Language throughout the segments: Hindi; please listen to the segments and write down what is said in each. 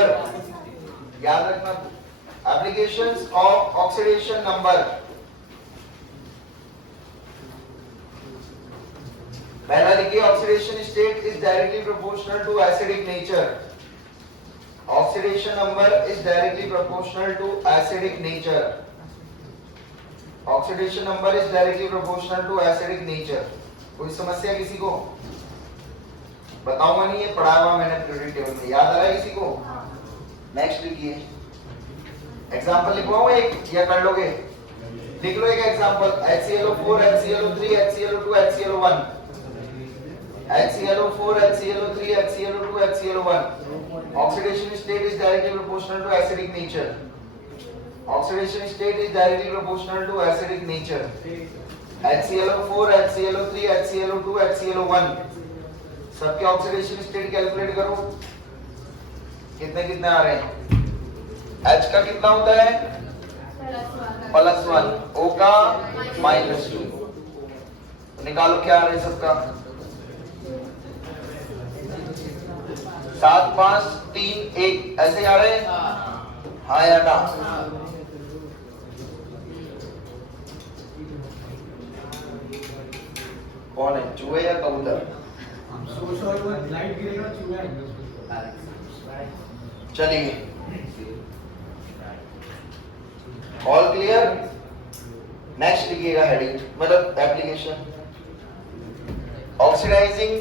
नंबर, याद रखना, एप्लीकेशंस ऑफ ऑक्सीडेशन नंबर। पहला लिखिए, oxidation state is directly proportional to acidic nature. Oxidation number is directly proportional to acidic nature. Oxidation number is directly proportional to acidic nature. कोई समस्या किसी को? बताऊंगा नहीं, ये पढ़ा हुआ मैंने पीरियोडिक टेबल में, याद आ रहा है किसी को? नेक्स्ट लिखिए, एग्जांपल लिखवाऊं एक या कर लोगे? लिख लो एक example, HClO4 HClO3 HClO2 HClO1, HClO4 HClO3 HClO2 HClO1। Oxidation state is directly proportional to acidic nature. Oxidation state is directly proportional to acidic nature. HClO4 HClO3 HClO2 HClO1, सबके ऑक्सीडेशन स्टेट कैलकुलेट करो, कितने कितने आ रहे हैं? H का कितना होता है? +1, O का -2। निकालो क्या आ रहा है सबका? 7 5 3 1 ऐसे आ रहे हैं? हाँ या ना? कौन है, चूहे या कबूतर? चलिए, ऑल क्लियर? नेक्स्ट लिखिएगा हेडिंग, मतलब एप्लीकेशन। ऑक्सीडाइजिंग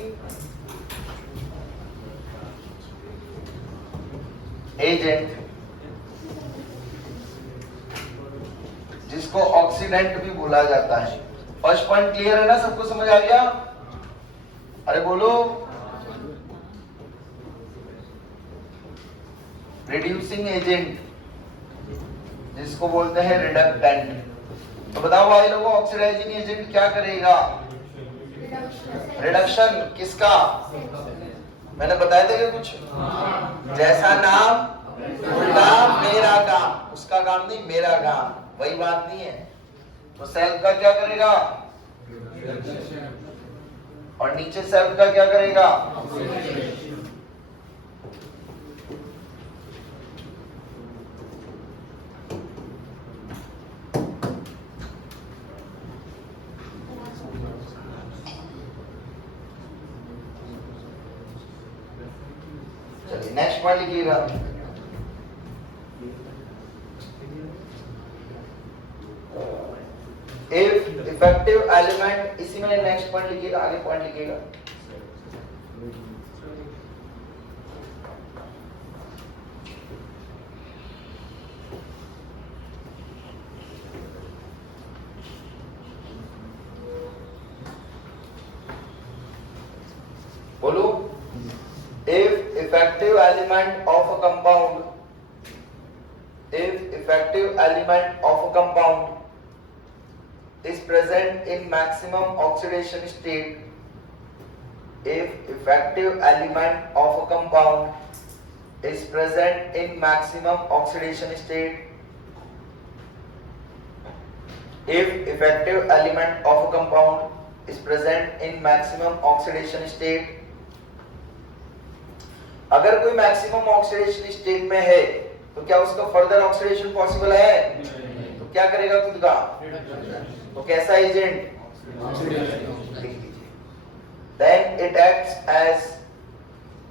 एजेंट, जिसको ऑक्सीडेंट भी बोला जाता है। फर्स्ट पॉइंट क्लियर है ना, सबको समझ आ गया? अरे बोलो। रिड्यूसिंग एजेंट, जिसको बोलते हैं रिडक्टेंट। तो बताओ भाई लोगों, ऑक्सीडाइजिंग एजेंट क्या करेगा? रिडक्शन किसका? मैंने बताया था कि कुछ जैसा नाम उल्टा मेरा काम, उसका काम नहीं मेरा काम, वही बात नहीं है। तो सेल्फ का क्या करेगा? और नीचे सेल्फ का क्या करेगा? चलिए नेक्स्ट पॉइंट लिखिएगा। इफ इफेक्टिव एलिमेंट, इसी में नेक्स्ट पॉइंट लिखिएगा, आगे पॉइंट लिखिएगा। बोलो, if effective element of a compound, if effective element of a compound is present in maximum oxidation state, if effective element of a compound is present in maximum oxidation state, if effective element of a compound is present in maximum oxidation state, अगर कोई मैक्सिमम ऑक्सीडेशन स्टेट में है तो क्या उसका फर्दर ऑक्सीडेशन पॉसिबल है? तो क्या करेगा खुद का? तो कैसा agent? Then it acts as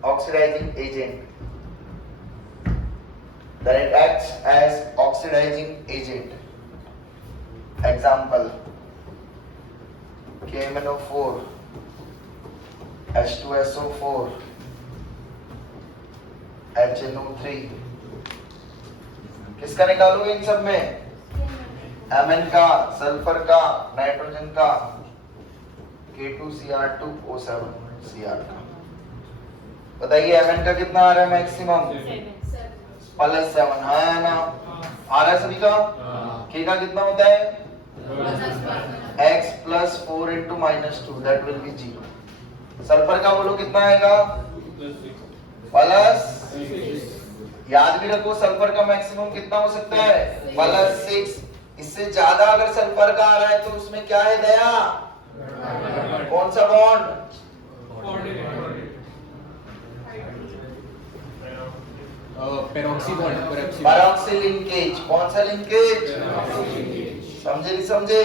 oxidising agent, then it acts as oxidising agent. Example, KMnO4 H2SO4 HNO3, किसका निकालोगे इन सब में? Mn का, सल्फर का, नाइट्रोजन का, K2Cr2O7 Cr का। बताइए Mn का कितना आ रहा है मैक्सिमम? +7, हाँ ना? आ रहा है सभी का? K का कितना होता है? X + 4 × -2, that will be 0। Sulphur का बोलो कितना आएगा? प्लस, याद भी रखो सल्फर का मैक्सिमम कितना हो सकता है? +6। इससे ज्यादा अगर सल्फर का आ रहा है तो उसमें क्या है दया? कौन सा bond? Peroxy bond peroxy linkage. कौन सा लिंकेज? समझे नहीं समझे?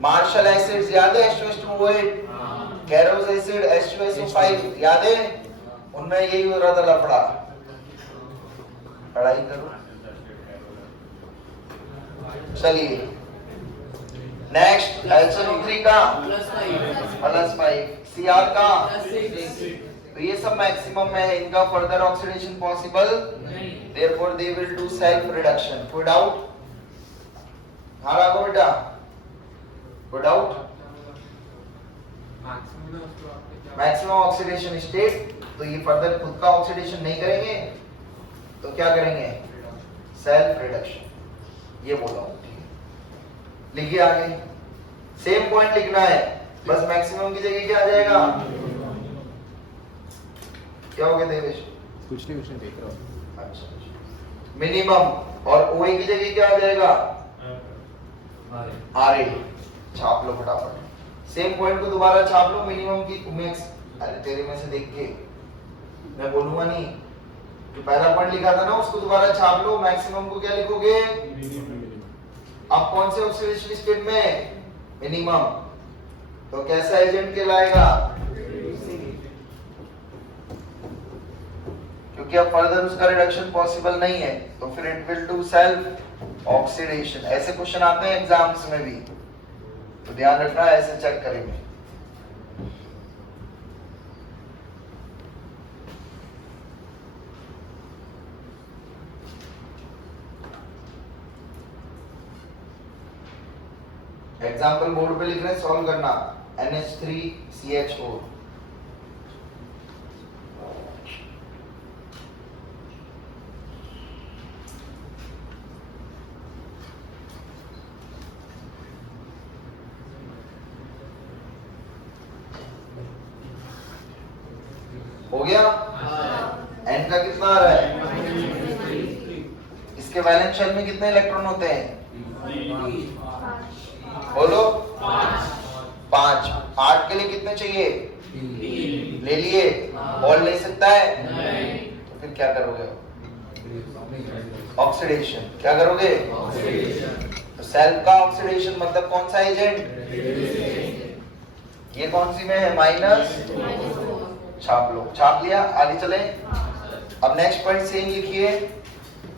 मार्शल एसिड्स याद है? H2SO8, कैरोज एसिड H2SO5 याद है? उनमें यही हो रहा था लफड़ा। पढ़ाई करो। चलिए नेक्स्ट, HNO3 का +5, Cr का, तो ये सब मैक्सिमम में है, इनका further oxidation possible therefore they will do self reduction. कोई डाउट? हाँ राघव बेटा, कोई डाउट? मैक्सिमम ऑक्सीडेशन स्टेट, तो ये फर्दर खुद का ऑक्सीडेशन नहीं करेंगे तो क्या करेंगे? Self reduction. ये बोला हूं, ठीक है। लिखिए आगे, सेम पॉइंट लिखना है, बस मैक्सिमम की जगह क्या आ जाएगा? क्या हो गया देवेश? कुछ नहीं देख रहा हूं। अच्छा, मिनिमम और OA की जगह क्या आ जाएगा? RA। छाप लो फटाफट, सेम पॉइंट को दोबारा छाप लो। मिनिमम की मैक्स, अरे तेरे में से देख के मैं बोलूंगा नहीं, जो पहला पॉइंट लिखा था ना उसको दोबारा छाप लो। मैक्सिमम को क्या लिखोगे? अब कौन से ऑक्सीडेशन स्टेट में? मिनिमम। तो कैसा एजेंट कहलाएगा? क्योंकि अब फर्दर उसका रिडक्शन पॉसिबल नहीं है, तो फिर it will do self oxidation. ऐसे क्वेश्चन आते हैं एग्जाम्स में भी, तो ध्यान रखना, ऐसे चेक करेंगे। एग्जाम्पल बोर्ड पे लिख रहे हैं, सॉल्व करना। NH3CH4, हो गया? N का कितना आ रहा है? इसके वैलेंस शेल में कितने इलेक्ट्रॉन होते हैं? बोलो। 5। 8 के लिए कितने चाहिए? ले लिए? और ले सकता है? तो फिर क्या करोगे? ऑक्सीडेशन। क्या करोगे? तो सेल्फ का ऑक्सीडेशन मतलब कौन सा एजेंट? ये कौन सी में है? माइनस। छाप लो, छाप लिया, आगे चले। अब नेक्स्ट पॉइंट सेम लिखिए,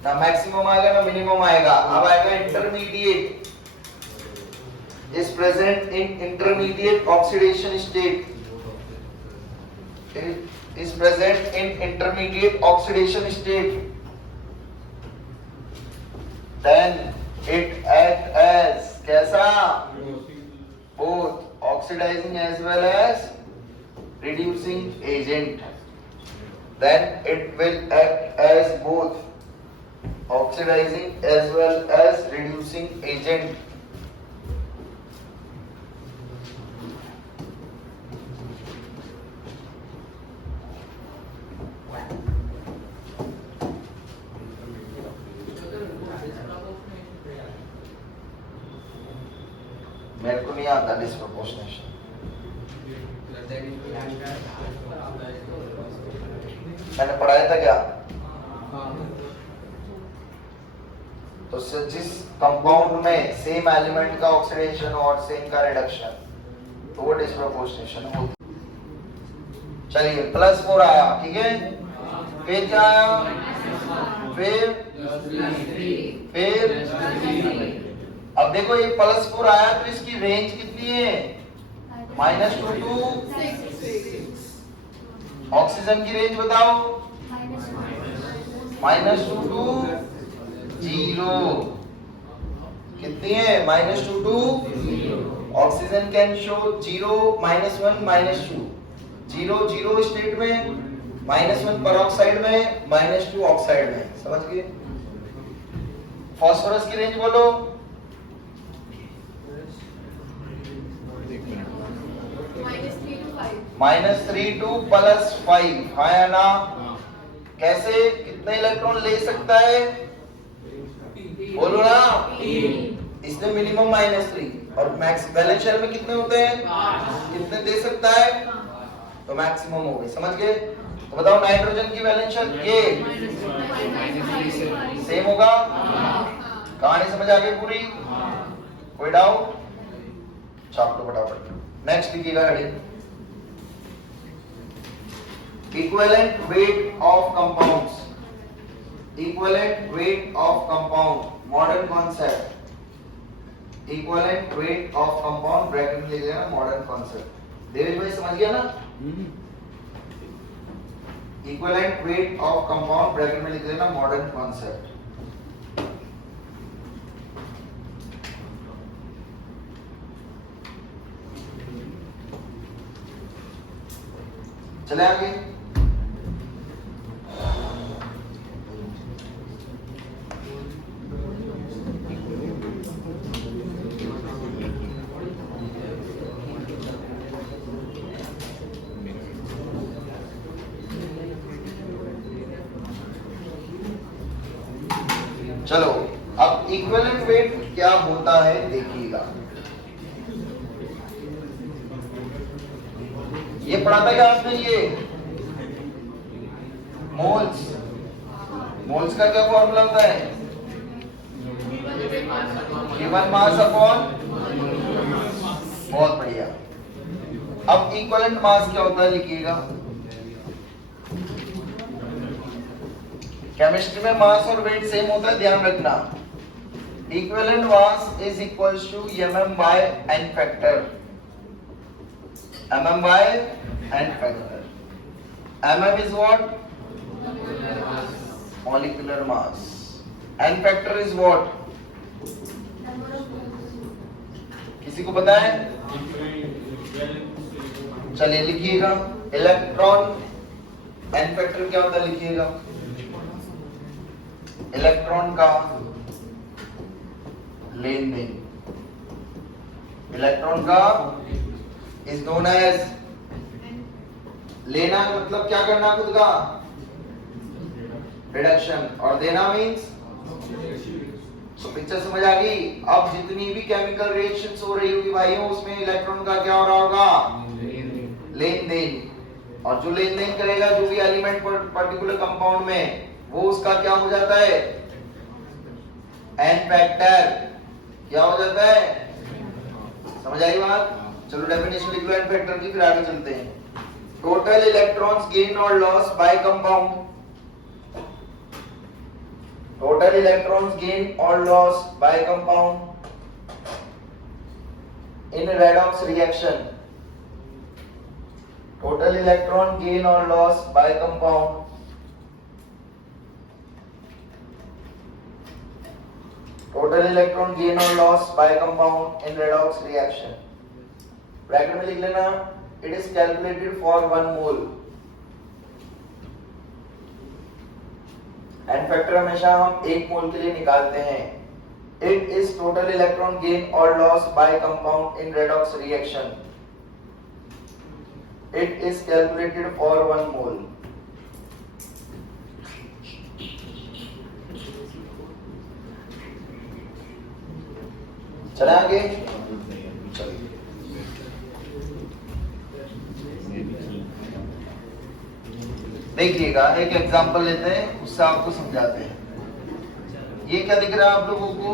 ना मैक्सिमम आएगा ना मिनिमम आएगा। अब आएगा intermediate is present in intermediate oxidation state, is present in intermediate oxidation state, then it act as कैसा? both oxidizing as well as reducing agent, then it will act as both oxidizing as well as reducing agent. मेरे को नहीं आता डिस्प्रोपोर्शनेशन। मैंने पढ़ाया था क्या? तो जिस कंपाउंड में सेम एलिमेंट का ऑक्सीडेशन और सेम का रिडक्शन, तो वो डिस्प्रोपोर्शनेशन होती। चलिए +4 आया, ठीक है। फिर क्या आया? फिर अब देखो ये +4 आया तो इसकी रेंज कितनी है? -2 to 6। ऑक्सीजन की रेंज बताओ। -2 to 0 कितनी है? -2 to 0। Oxygen can show 0, -1, -2। 0 0 state में, -1 पेरोक्साइड में, -2 ऑक्साइड में। समझ गए? फास्फोरस की रेंज बोलो। -3 to +5। हाँ या ना? कैसे? कितने इलेक्ट्रॉन ले सकता है? बोलो ना। इसमें मिनिमम -3 और मैक्स बैलेंस शेल में कितने होते हैं? कितने दे सकता है? तो मैक्सिमम हो गए। समझ गए? तो बताओ नाइट्रोजन की वैलेंस शेल K होगा? कहानी समझ आ गई पूरी? कोई डाउट? छाप लो फटाफट। नेक्स्ट लिखिएगा heading, equivalent weight of compounds. Equivalent weight of compound modern concept. Equivalent weight of compound bracket में लिख देना मॉडर्न कॉन्सेप्ट। देवेश भाई समझ गया ना? Equivalent weight of compound bracket में लिख देना मॉडर्न कॉन्सेप्ट। चले आगे। चलो अब इक्विवेलेंट वेट क्या होता है देखिएगा। ये पढ़ा था क्या आपने? ये मोल्स, मोल्स का क्या फॉर्मूला होता है? गिवन मास अपॉन, बहुत बढ़िया। अब इक्विवेलेंट मास क्या होता है लिखिएगा। केमिस्ट्री में मास और वेट सेम होता है, ध्यान रखना। Equivalent mass is equals to mm by n factor. mm by n factor. mm is what? Molecular mass. n factor is what? किसी को पता है? चलिए लिखिएगा। इलेक्ट्रॉन n फैक्टर क्या होता है लिखिएगा। इलेक्ट्रॉन का लेन देन, इलेक्ट्रॉन का इज नोन एज, लेना मतलब क्या करना खुद का, रिडक्शन, और देना मीन्स, तो पिक्चर समझ आ गई। अब जितनी भी केमिकल रिएक्शंस हो रही होगी भाइयों, उसमें इलेक्ट्रॉन का क्या हो रहा होगा, लेन देन। और जो लेन देन करेगा जो भी एलिमेंट पर्टिकुलर कंपाउंड में, वो उसका क्या हो जाता है, एन फैक्टर। क्या हो जाता है, समझ आई बात? चलो डेफिनेशन लिख लो एन फैक्टर की, फिर आगे चलते हैं। टोटल इलेक्ट्रॉन्स गेन और loss by compound. Total electrons gain और loss by compound in redox reaction. Total electron gain और loss by compound total electron gain or loss by compound in redox reaction। Bracket में लिख लेना, it is calculated for 1 mole। n factor हमेशा हम 1 मोल के लिए निकालते हैं। it is total electron gain or loss by compound in redox reaction। it is calculated for 1 mole। चले आगे। देखिएगा एक एग्जांपल लेते हैं, उससे आपको समझाते हैं। ये क्या दिख रहा है आप लोगों को,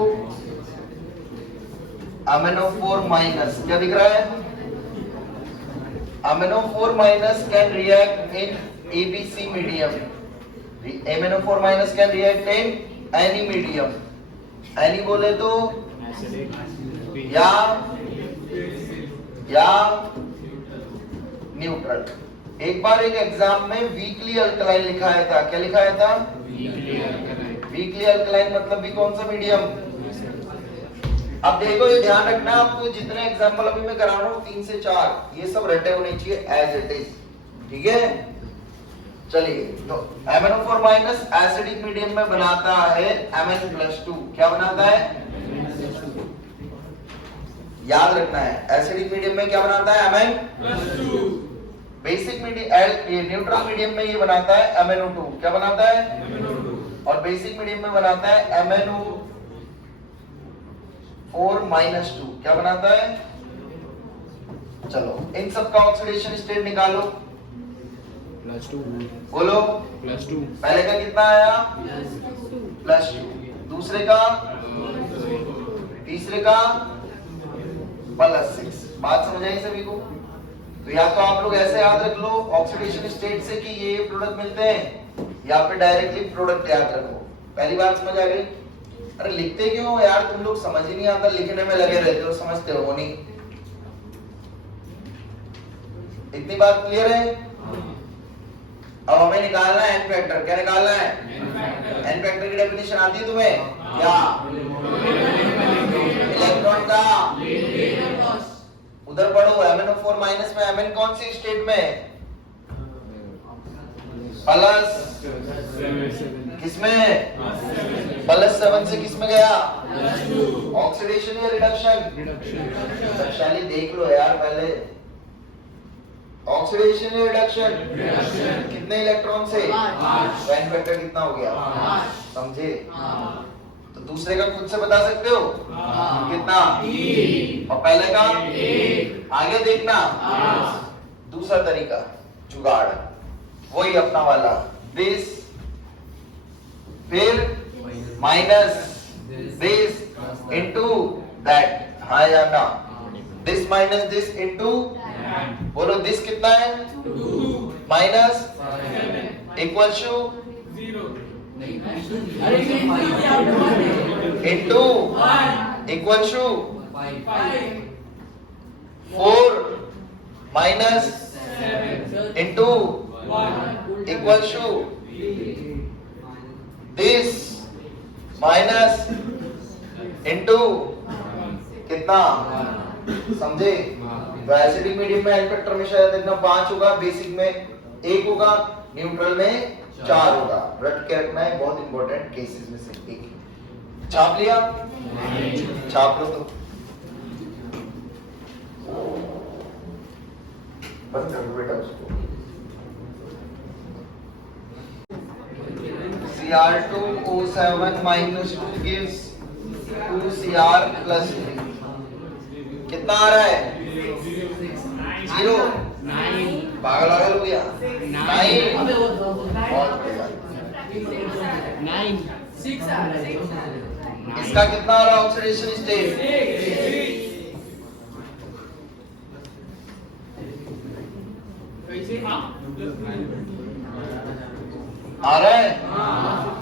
amino4 माइनस, क्या दिख रहा है, amino4 minus can react in ABC medium. amino4 minus can react in any medium. Any बोले तो या न्यूट्रल। एक बार एक एग्जाम में वीकली अल्कलाइन लिखाया था, क्या लिखाया था, वीकली अल्कलाइन, मतलब भी कौन सा मीडियम। अब देखो ये ध्यान रखना, आपको जितने एग्जांपल अभी मैं करा रहा हूँ 3 से 4, ये सब रटे होने चाहिए एज इट इज, ठीक है। चलिए तो MnO4 माइनस एसिडिक मीडियम में बनाता है Mn+2। क्या बनाता है, याद रखना है, एसिडिक मीडियम में क्या बनाता है, Mn+2। Basic medium, neutral medium में ये बनाता है MnO2। क्या बनाता है, MnO2। और बेसिक मीडियम में बनाता है MnO4 -2। क्या बनाता है, चलो इन सब का ऑक्सीडेशन स्टेट निकालो। +2 बोलो, +2 पहले का कितना आया, +2। दूसरे का, तीसरे का +6। बात समझ आई सभी को? तो या तो आप लोग ऐसे याद रख लो ऑक्सीडेशन स्टेट से कि ये प्रोडक्ट मिलते हैं, या फिर डायरेक्टली प्रोडक्ट याद रखो। पहली बात समझ आ गई? अरे लिखते क्यों हो यार तुम लोग? समझ ही नहीं आता, लिखने में लगे रहते हो, समझते हो नहीं। इतनी बात क्लियर है? अब हमें निकालना है एन फैक्टर। क्या निकालना है? एन फैक्टर की डेफिनेशन आती है तुम्हें क्या? इलेक्ट्रॉन का उधर पढ़ो, MnO4 माइनस में Mn कौन सी स्टेट में? प्लस किसमें? +7 से किसमें गया? ऑक्सीडेशन या रिडक्शन? शक्तिशाली देख लो यार पहले। ऑक्सीडेशन या रिडक्शन? कितने इलेक्ट्रॉन से? एन फैक्टर कितना हो गया? समझे? तो दूसरे का खुद से बता सकते हो कितना? और पहले का आगे देखना। दूसरा तरीका जुगाड़, वही अपना वाला, दिस फिर माइनस दिस इनटू दैट। हाँ या ना? दिस माइनस दिस इनटू, बोलो दिस कितना है? Minus equal to into equal to 4 minus into equal to this minus into कितना? समझे? तो एसिडिक मीडियम में एन फैक्टर हमेशा याद रखना 5 होगा, बेसिक में 1 होगा, न्यूट्रल में 4 होगा। रट के रखना है, बहुत इंपॉर्टेंट केसेस में से एक। छाप लिया? छाप लो तो बंद कर दो बेटा उसको। Cr2O7 minus 2 gives 2Cr plus 3। कितना आ रहा है? 0। पागल हो गया? 9। बहुत बढ़िया। इसका कितना आ रहा है ऑक्सीडेशन स्टेट? आ रहा है?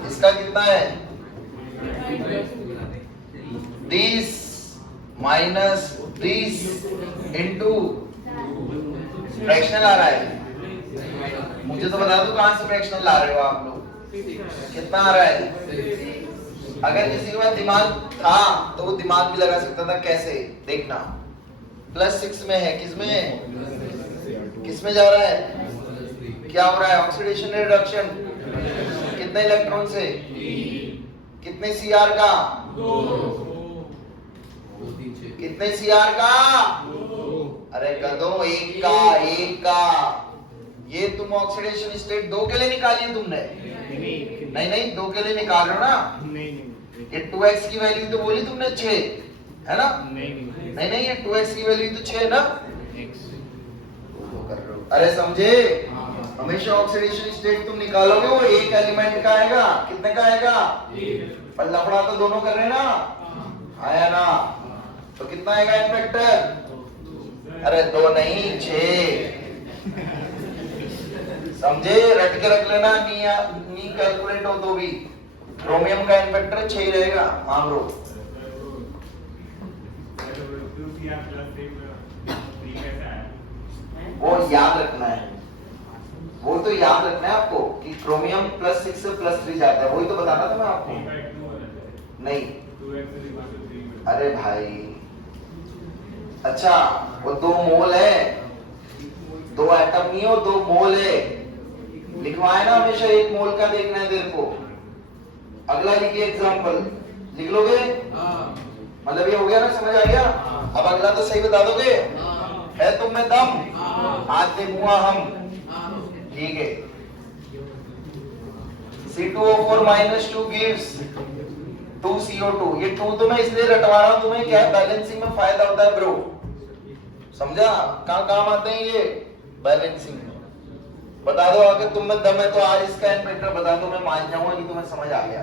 इसका कितना है? 30 माइनस 30 इंटू फ्रैक्शनल आ रहा है। मुझे तो बता दो कहां से फ्रैक्शनल ला रहे हो आप लोग? कितना आ रहा है? अगर किसी के पास दिमाग था तो वो दिमाग भी लगा सकता था। कैसे? देखना, +6 में है, किसमें है? किसमें जा रहा है? क्या हो रहा है? Oxidation reduction. कितने इलेक्ट्रॉन से? कितने Cr का? कितने Cr का? अरे गधो, एक का। ये तुम ऑक्सीडेशन स्टेट 2 के लिए निकाली है तुमने? नहीं 2 के लिए निकाल रहे हो ना? ये 2x की वैल्यू तो बोली तुमने 6 है ना? नहीं ये 2x की वैल्यू तो 6 है ना? अरे समझे? हमेशा ऑक्सीडेशन स्टेट तुम निकालोगे वो एक एलिमेंट का आएगा। कितने का आएगा? पर लफड़ा तो दोनों कर रहे हैं ना? आया ना? तो कितना आएगा एन फैक्टर? अरे 2 नहीं 6। समझे? रट के रख लेना, नी कैलकुलेट हो तो भी। क्रोमियम का एन फैक्टर 6 रहेगा, मान लो। वो याद रखना है, वो तो याद रखना है आपको कि क्रोमियम +6 से +3 जाता है। वही तो बताना था मैं आपको। नहीं, अरे भाई, अच्छा वो 2 मोल है, 2 एटम नहीं हो, 2 मोल है। लिखवाए ना हमेशा 1 मोल का देखना है तेरे को। अगला लिखिए एग्जांपल, लिख लोगे? मतलब ये हो गया ना, समझ आ गया? अब अगला तो सही बता दोगे? है तुम में दम? हाथ दे मुआ हम। ठीक है। C2O4 minus 2 gives 2CO2। ये 2 तो मैं इसलिए रटवा रहा हूं तुम्हें, क्या है बैलेंसिंग में फायदा होता है ब्रो। समझा? कहां काम आते हैं ये? बैलेंसिंग। बता दो अगर तुम में दम है तो आज इसका एन फैक्टर बता दो, मैं मान जाऊंगा कि तुम्हें समझ आ गया।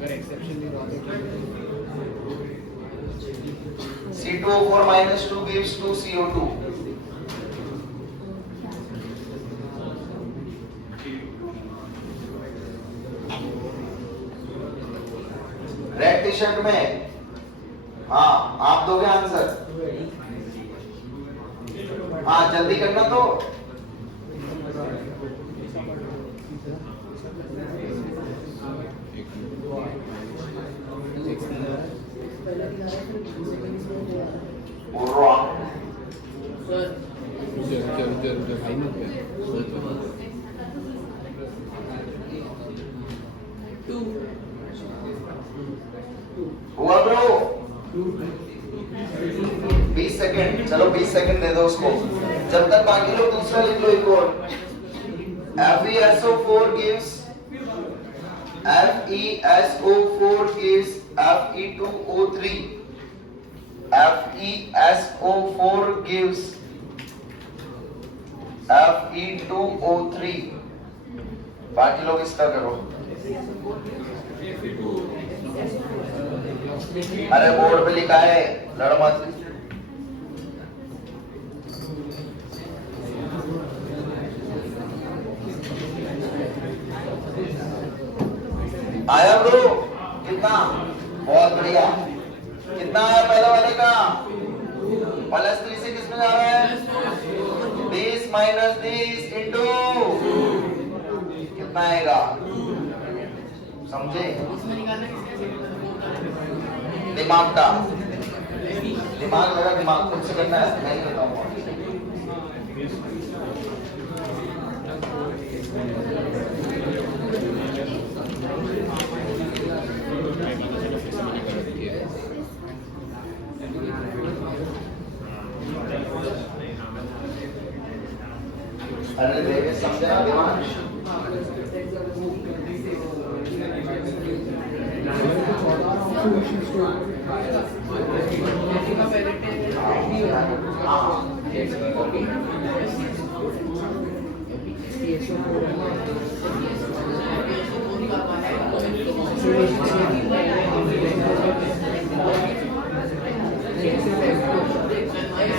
अगर एक्सेप्शन नहीं C2O4 minus 2 gives 2 CO2. Red T shirt में, हाँ आप दोगे आंसर? हाँ जल्दी करना तो। हुआ ब्रो? 20 सेकंड, चलो 20 सेकंड दे दो उसको, जब तक बाकी लोग दूसरा लिख लो एक और। FeSO4 gives Fe2O3. FeSO4 gives Fe2O3. बाकी लोग इसका करो। अरे बोर्ड पे लिखा है, लड़ मत। आया ब्रो? कितना? बहुत बढ़िया। कितना आया पहले वाले का? +3 से किसमें जा रहा है? 20 माइनस 20 इंटू कितना आएगा? समझे? दिमाग का, दिमाग लगा, दिमाग खुद से करना है, मैं नहीं बताऊंगा। अरे देवे समझा दिमाग।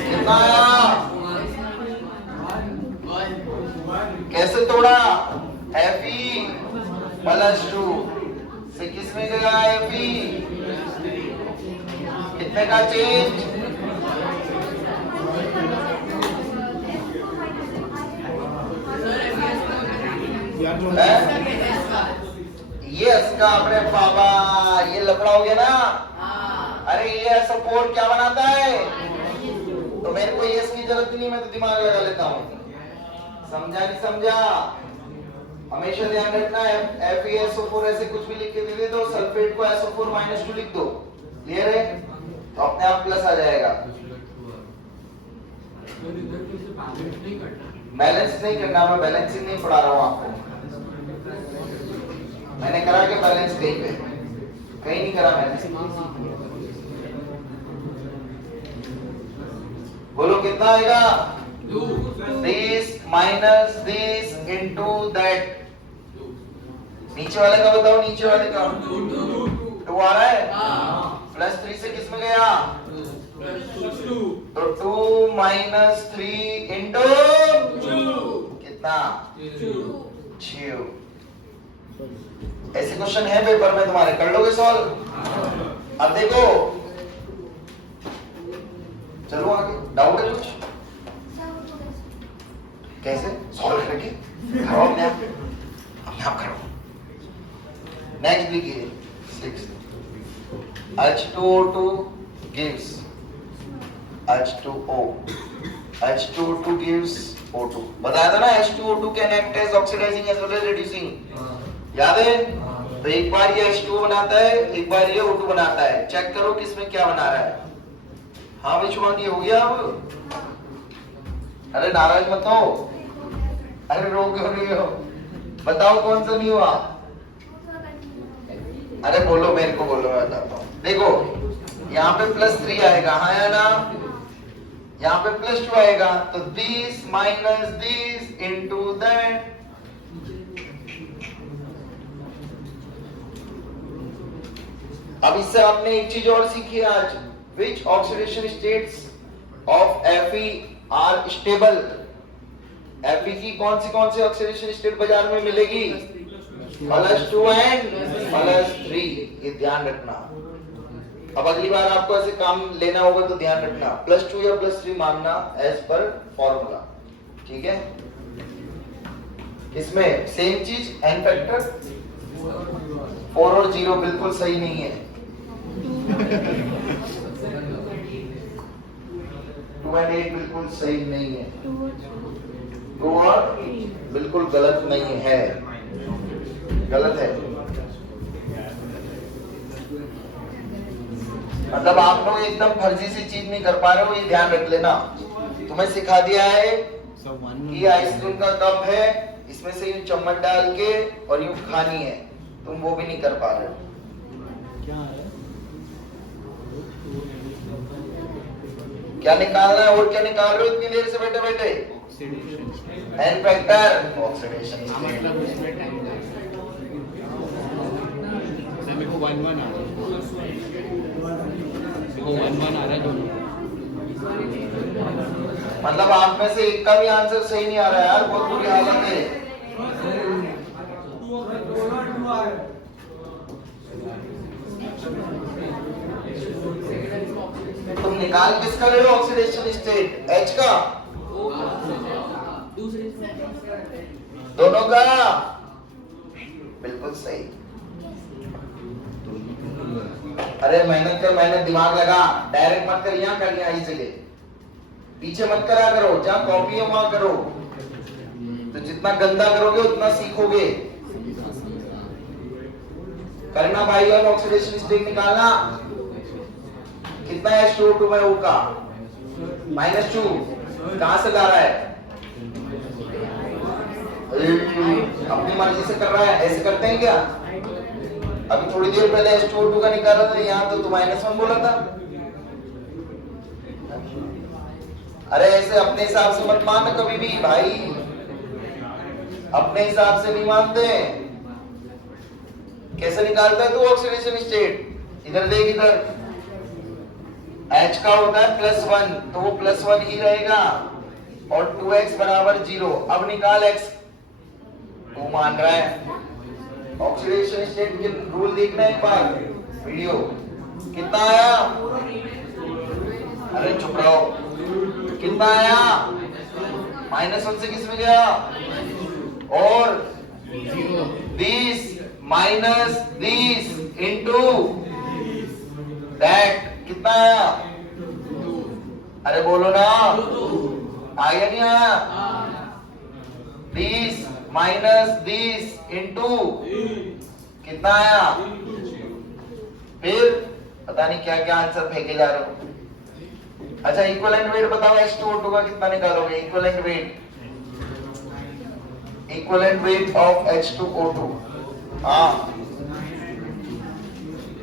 कितना आया? कैसे तोड़ा? Fe+2 से किसमें गया? Fe कितने का चेंज? यस का अपने बाबा, ये लफड़ा हो गया ना। अरे ये सपोर्ट क्या बनाता है? तो मेरे को यस की जरूरत नहीं, मैं तो दिमाग लगा लेता हूँ। समझा नहीं समझा? हमेशा ध्यान रखना है, FeSO4 ऐसे कुछ भी लिख के दे दो, सल्फेट को SO4-2 लिख दो, क्लियर है? तो अपने आप प्लस आ जाएगा। बैलेंस नहीं करना, मैं बैलेंसिंग नहीं पढ़ा रहा हूँ आपको। मैंने करा के बैलेंस कहीं पे, कहीं नहीं करा मैंने। बोलो कितना आएगा? 30 माइनस 30 इंटू दैट। नीचे वाले का बताओ, नीचे वाले का 2 आ रहा है। +3 से किस में गया? तो 2 माइनस 3 इंटू कितना? 6। ऐसे क्वेश्चन है पेपर में तुम्हारे, कर लोगे सॉल्व? अब देखो, चलो आगे। डाउट है कुछ? कैसे सॉल्व करके करो अपने आप करो। नेक्स्ट देखिए 6। H2O2 gives H2O. H2O2 gives O2. बताया था ना, H2O2 can act as oxidizing as well as reducing. याद है? तो एक बार ये H2O बनाता है, एक बार ये O2 बनाता है। चेक करो किसमें क्या बना रहा है। हाँ विश्वान, ये हो गया अब? अरे नाराज मत हो, अरे रो क्यों रही हो? बताओ कौन सा नहीं हुआ? अरे बोलो, मेरे को बोलो, मैं बताता हूँ। देखो यहाँ पे +3 आएगा, हाँ या ना? यहाँ पे +2 आएगा, तो 30 माइनस 30 इंटू दैट। अब इससे आपने एक चीज और सीखी है आज, which oxidation states of Fe are stable. Fe की कौन सी ऑक्सीडेशन स्टेट बाजार में मिलेगी? +2 एंड +3, ये ध्यान रखना। अब अगली बार आपको ऐसे काम लेना होगा तो ध्यान रखना, +2 या +3 मानना एज पर फॉर्मूला, ठीक है। इसमें सेम चीज n फैक्टर 4 और 0 बिल्कुल सही नहीं है। 2 और 8 बिल्कुल सही नहीं है। 2 और बिल्कुल गलत नहीं है, गलत है। मतलब आप लोग एकदम फर्जी सी चीज नहीं कर पा रहे हो, ये ध्यान रख लेना। तुम्हें सिखा दिया है कि आइसक्रीम का कप है, इसमें से यूं चम्मच डाल के और यूं खानी है, तुम वो भी नहीं कर पा रहे हो। क्या निकालना है और क्या निकाल रहे हो इतनी देर से बैठे बैठे? N factor oxidation. मतलब उसमें टाइम मेरे को 1 1 आ रहा है दोनों। मतलब आप में से एक का भी आंसर सही नहीं आ रहा है यार, बहुत बुरी हालत है। तुम निकाल किसका रहे हो ऑक्सीडेशन स्टेट? H का, दोनों का बिल्कुल सही। अरे मेहनत कर, मेहनत दिमाग लगा, डायरेक्ट मत कर, यहाँ कर, यहाँ इस जगह पीछे मत करा करो, जहाँ कॉपी है वहां करो। तो जितना गंदा करोगे उतना सीखोगे। करना भाई, और ऑक्सीडेशन स्टेट निकालना। कितना है H2O2 में O का? -2। कहां से ला रहा है? अपनी मर्जी से कर रहा है। ऐसे करते हैं क्या? अभी थोड़ी देर पहले H2O2 का निकाला था, यहाँ तो तुम -1 बोला था। अरे ऐसे अपने हिसाब से मत मानना कभी भी भाई, अपने हिसाब से नहीं मानते। कैसे निकालता है तू ऑक्सीडेशन स्टेट? इधर देख, इधर H का होता है +1, तो वो +1 ही रहेगा और 2x = 0। अब निकाल x, तू मान रहा है। ऑक्सीडेशन स्टेट के रूल देखना एक बार, वीडियो। कितना आया? अरे चुप रहो। कितना आया? -1 से किस में गया? और 20 -20 इंटू दैट कितना आया? अरे बोलो ना, आया नहीं आया? 20 -20 इंटू कितना आया? फिर पता नहीं क्या क्या आंसर फेंके जा रहे हो। अच्छा, इक्विवेलेंट वेट बताओ H2O2 का कितना निकालोगे? Equivalent weight of H2O2। हाँ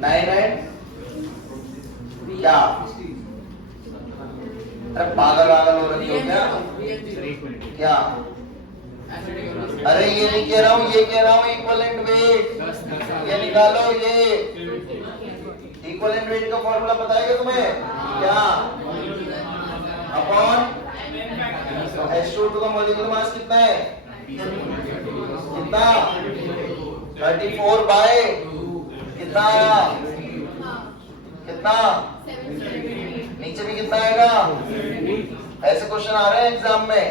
9 है क्या? अरे पागल हो रही हो क्या? अरे ये नहीं कह रहा हूँ, ये कह रहा हूँ इक्विवेलेंट वेट। ये निकालो, ये इक्विवेलेंट वेट का फॉर्मूला बताएगा तुम्हें क्या? अपॉन H2O2 का मॉलिक्यूलर मास कितना है? कितना? 34 बाय कितना आया? कितना? नीचे भी कितना आएगा? ऐसे क्वेश्चन आ रहे हैं एग्जाम में,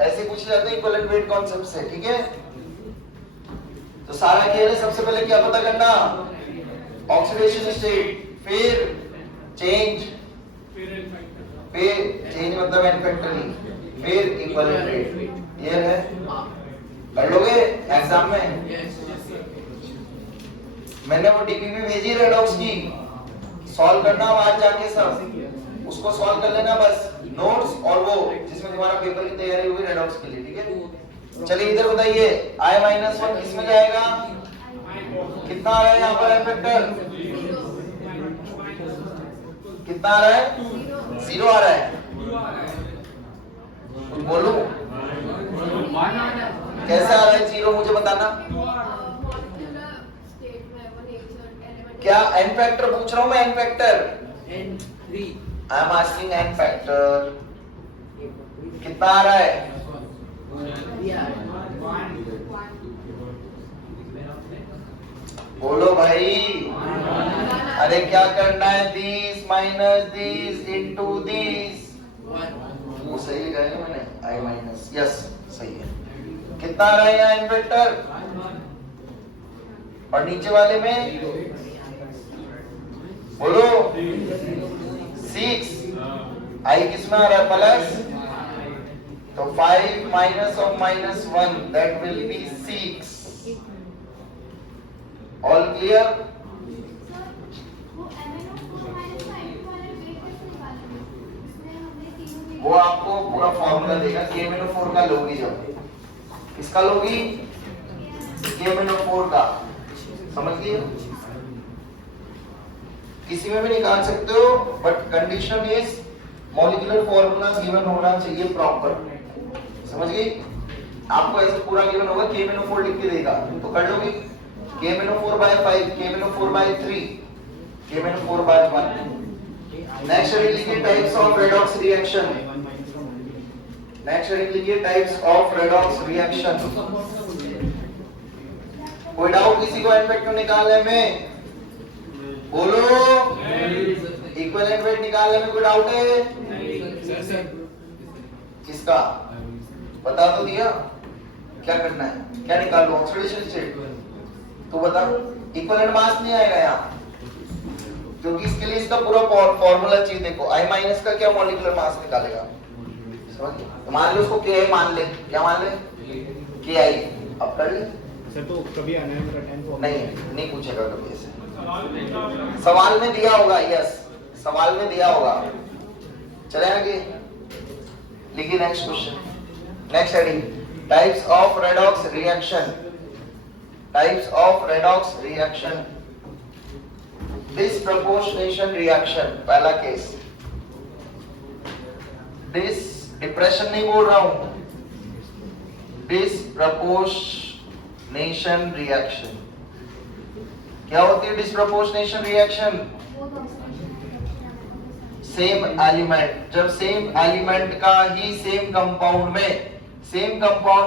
ऐसे पूछे जाते हैं इक्विवेलेंट वेट कॉन्सेप्ट से, ठीक है। तो सारा खेल है, सबसे पहले क्या पता करना? ऑक्सीडेशन स्टेट, फिर चेंज, मतलब एन फैक्टर, फिर इक्विवेलेंट वेट। ये है, कर लोगे एग्जाम में। मैंने वो डीपीपी भेजी रेडॉक्स की, सॉल्व करना आज जाके सब, उसको सॉल्व कर लेना बस, नोट्स और वो जिसमें तुम्हारा पेपर की तैयारी होगी रेडॉक्स के लिए, ठीक है। चलिए इधर बताइए, I-1 किसमें जाएगा? कितना आ रहा है यहाँ पर एन फैक्टर? कितना आ रहा है? 0 आ रहा है। कुछ बोलूं? कैसे आ रहा है 0 मुझे बताना। क्या n फैक्टर पूछ रहा हूं मैं? n factor N3 I am asking n factor कितना आ रहा है? बोलो भाई। अरे क्या करना है? This minus this into this. वो सही लिखा है मैंने, i माइनस, यस सही है। कितना आ रहा है यहाँ n वेक्टर? और नीचे वाले में बोलो 6। i किसमें आ रहा है? प्लस, तो 5 minus of minus 1 that will be 6। All clear? वो आपको पूरा फॉर्मूला देगा K-4 का लोगी जब। किसका लोगी? K-4 का। समझ लिए? किसी में भी निकाल सकते हो, but condition is molecular formula given होना चाहिए प्रॉपर। समझ गई? आपको ऐसे पूरा गिवन होगा, K-4 लिख के देगा तो कर लोगे। K-4/5, K-4/3, K-4/1। Next heading लिखिए types of redox reaction. Next heading लिखिए टाइप्स ऑफ रेडॉक्स रिएक्शन। कोई डाउट किसी को? n फैक्टर निकालने में बोलो। इक्विवेलेंट वेट निकालने में कोई डाउट है? किसका? बता तो दिया। क्या करना है? क्या निकालो? Oxidation state. तो बता। इक्विवेलेंट मास नहीं आएगा यहाँ, क्योंकि इसके लिए इसका पूरा फॉर्मूला चाहिए। देखो i माइनस का क्या मॉलिक्यूलर मास निकालेगा? समझ गए? तो मान लो उसको Ki मान ले। क्या मान ले? Ki। अब कर ले। सर तो कभी आना है मेरा 10 नहीं पूछेगा कभी ऐसे। सवाल में दिया होगा, यस सवाल में दिया होगा। चले आगे, लिखिए next question. Next heading types of redox reaction. Types of redox reaction. Disproportionation reaction पहला केस। डिप्रेशन नहीं बोल रहा हूं, डिसप्रपोर्शनेशन रिएक्शन। क्या होती है डिसप्रपोर्शनेशन रिएक्शन? सेम एलिमेंट, जब सेम एलिमेंट का ही सेम कंपाउंड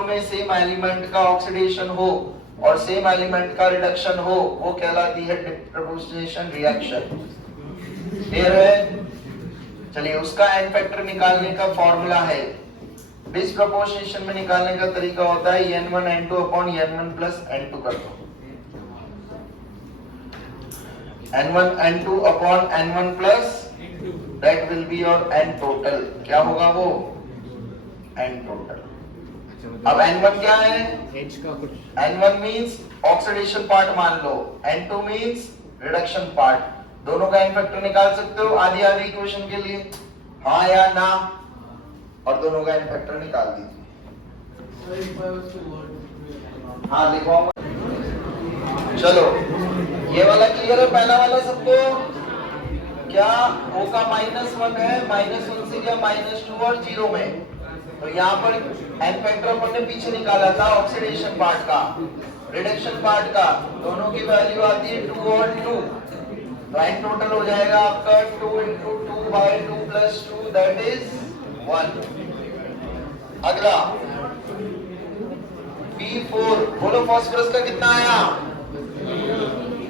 में सेम एलिमेंट का ऑक्सीडेशन हो और सेम एलिमेंट का रिडक्शन हो, वो कहलाती है डिसप्रपोर्शनेशन रिएक्शन। क्लियर है? चलिए, उसका n फैक्टर निकालने का फॉर्मूला है। डिसप्रपोर्शनेशन में निकालने का तरीका होता है n1 n2 upon n1 plus n2 कर दो। n1 n2 upon n1 plus that will be your n total. क्या होगा वो? n total. अब n1 क्या है? H का कुछ n1 मींस ऑक्सीडेशन पार्ट मान लो, n2 मींस रिडक्शन पार्ट। दोनों का n फैक्टर निकाल सकते हो आधी आधी इक्वेशन के लिए, हाँ या ना, और दोनों का n फैक्टर निकाल दीजिए। हाँ लिखवाऊंगा। चलो, ये वाला क्लियर है? पहला वाला सबको? क्या O का -1 है, -1 से क्या -2 और 0 में, तो यहाँ पर n फैक्टर अपन ने पीछे निकाला था ऑक्सीडेशन पार्ट का, रिडक्शन पार्ट का, दोनों की वैल्यू आती है 2 और 2, तो n टोटल हो जाएगा आपका 2 × 2/2 + 2 दैट इज 1। अगला P4, बोलो फास्फोरस का कितना आया?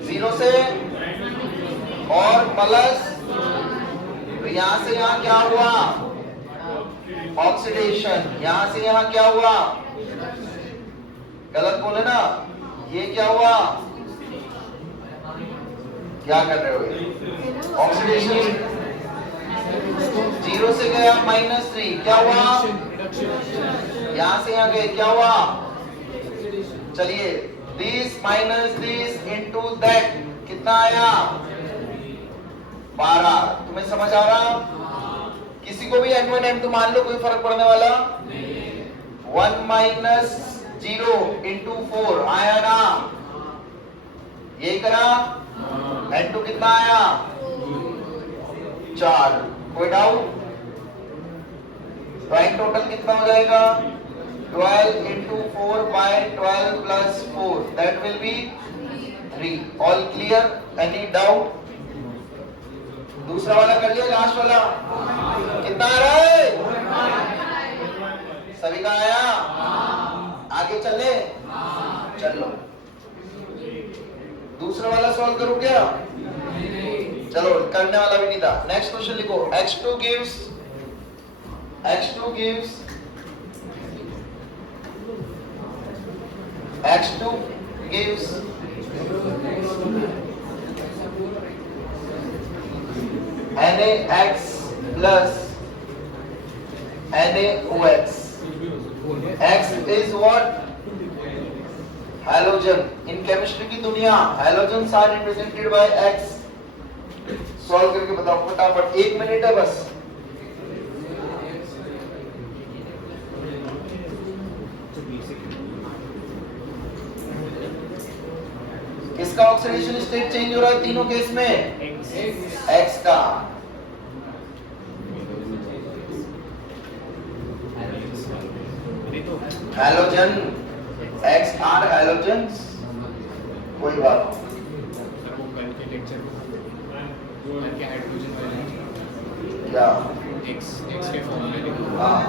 0 से और प्लस, तो यहां से यहां क्या हुआ? ऑक्सीडेशन। यहां से यहां क्या हुआ? गलत बोले ना, ये क्या हुआ? क्या कर रहे हो? ऑक्सीडेशन। 0 से गया -3, क्या हुआ? यहां से यहां गए, क्या हुआ? चलिए, this minus this into that कितना आया? 12। तुम्हें समझ आ रहा? किसी को भी n1 n2 मान लो, कोई फर्क पड़ने वाला? 1 - 0 × 4 आया ना? ये करा? n2 कितना आया? 4। कोई डाउट? तो n टोटल कितना हो जाएगा? 12 × 4/12 + 4 that will be 3. All clear? Any doubt? दूसरा वाला कर लिया, लास्ट वाला कितना आ रहा है? सभी का आया? आगे चले? चलो दूसरा वाला सॉल्व करो क्या? चलो करने वाला भी नहीं था। नेक्स्ट क्वेश्चन लिखो। x2 gives NaX plus NaOX. X is what? Halogen. In chemistry की दुनिया halogens are represented by X. Solve करके बताओ फटाफट, 1 मिनट है बस। किसका ऑक्सीडेशन स्टेट चेंज हो रहा है तीनों केस में? X का। Halogen, X are halogens. कोई बात क्या? X के फॉर्मूले लिखो। हाँ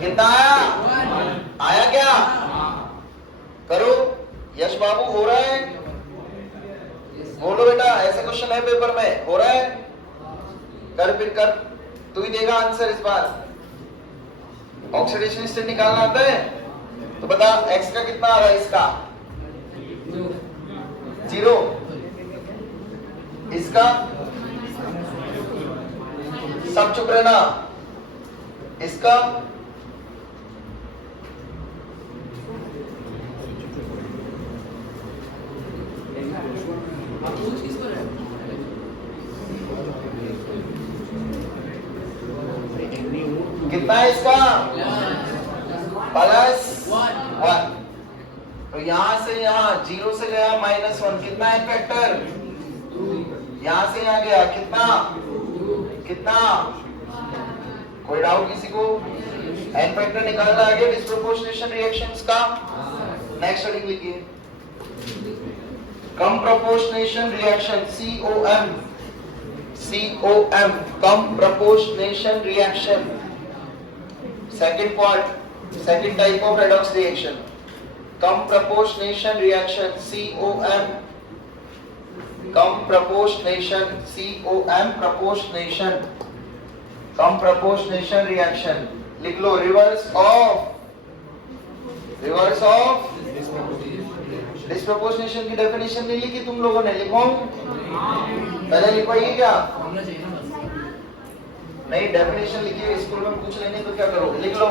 कितना आया? आया क्या? करो यश बाबू, हो रहा है? बोलो बेटा, ऐसे क्वेश्चन है पेपर में, हो रहा है? कर फिर कर, तू ही देगा आंसर इस बार। ऑक्सीडेशन स्टेट निकालना आता है तो बता, x का कितना आ रहा है? इसका 0, इसका सब चुप रहना, इसका कितना है? इसका +1। तो यहां से यहां 0 से गया -1, कितना है फैक्टर? यहां से यहां गया कितना? कितना? कोई डाउट किसी को? एन फैक्टर निकालना आगे डिस्प्रोपोर्शनेशन रिएक्शंस का। नेक्स्ट हेडिंग लिखिए, comproportionation reaction, COM, comproportionation reaction. Second part, second type of redox reaction, comproportionation reaction, COM, comproportionation, COM, proportionation, comproportionation reaction. लिख लो, रिवर्स ऑफ डिस्प्रोपोर्शनेशन की डेफिनेशन नहीं लिखी तुम लोगों ने? लिखो पहले, लिखो ये क्या? नहीं, डेफिनेशन लिखिए, स्कूल में पूछ लेंगे तो क्या करोगे? लिख लो।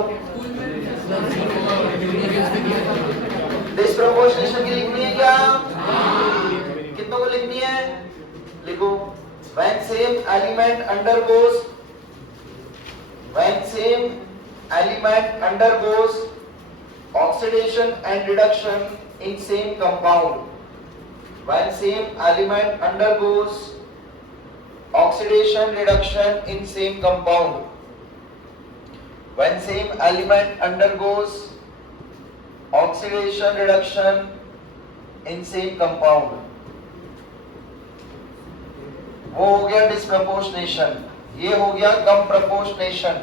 डिस्प्रोपोर्शनेशन की लिखनी है क्या? कितनों को लिखनी है? लिखो, when same element undergoes oxidation and reduction in same compound, when same element undergoes oxidation reduction in same compound, when same element undergoes oxidation reduction in same compound, वो हो गया डिस्प्रोपोर्शनेशन। ये हो गया comproportionation.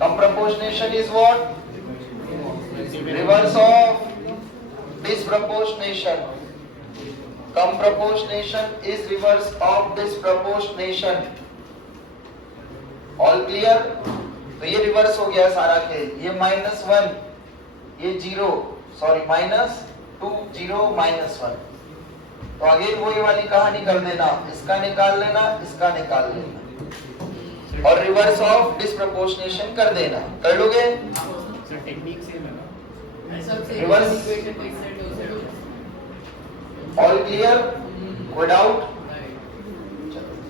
Comproportionation is what? Reverse of disproportionation. Come proportionation is reverse of disproportionation. All clear? तो ये रिवर्स हो गया सारा खेल। ये -1, ये 0, सॉरी -2, 0, -1। तो अगेन वही वाली कहानी कर देना, इसका निकाल लेना, इसका निकाल लेना और रिवर्स ऑफ डिस्प्रोपोर्शनेशन कर देना। कर लोगे? सर टेक्निक सेम है ना? रिवर्स। All clear? कोई डाउट?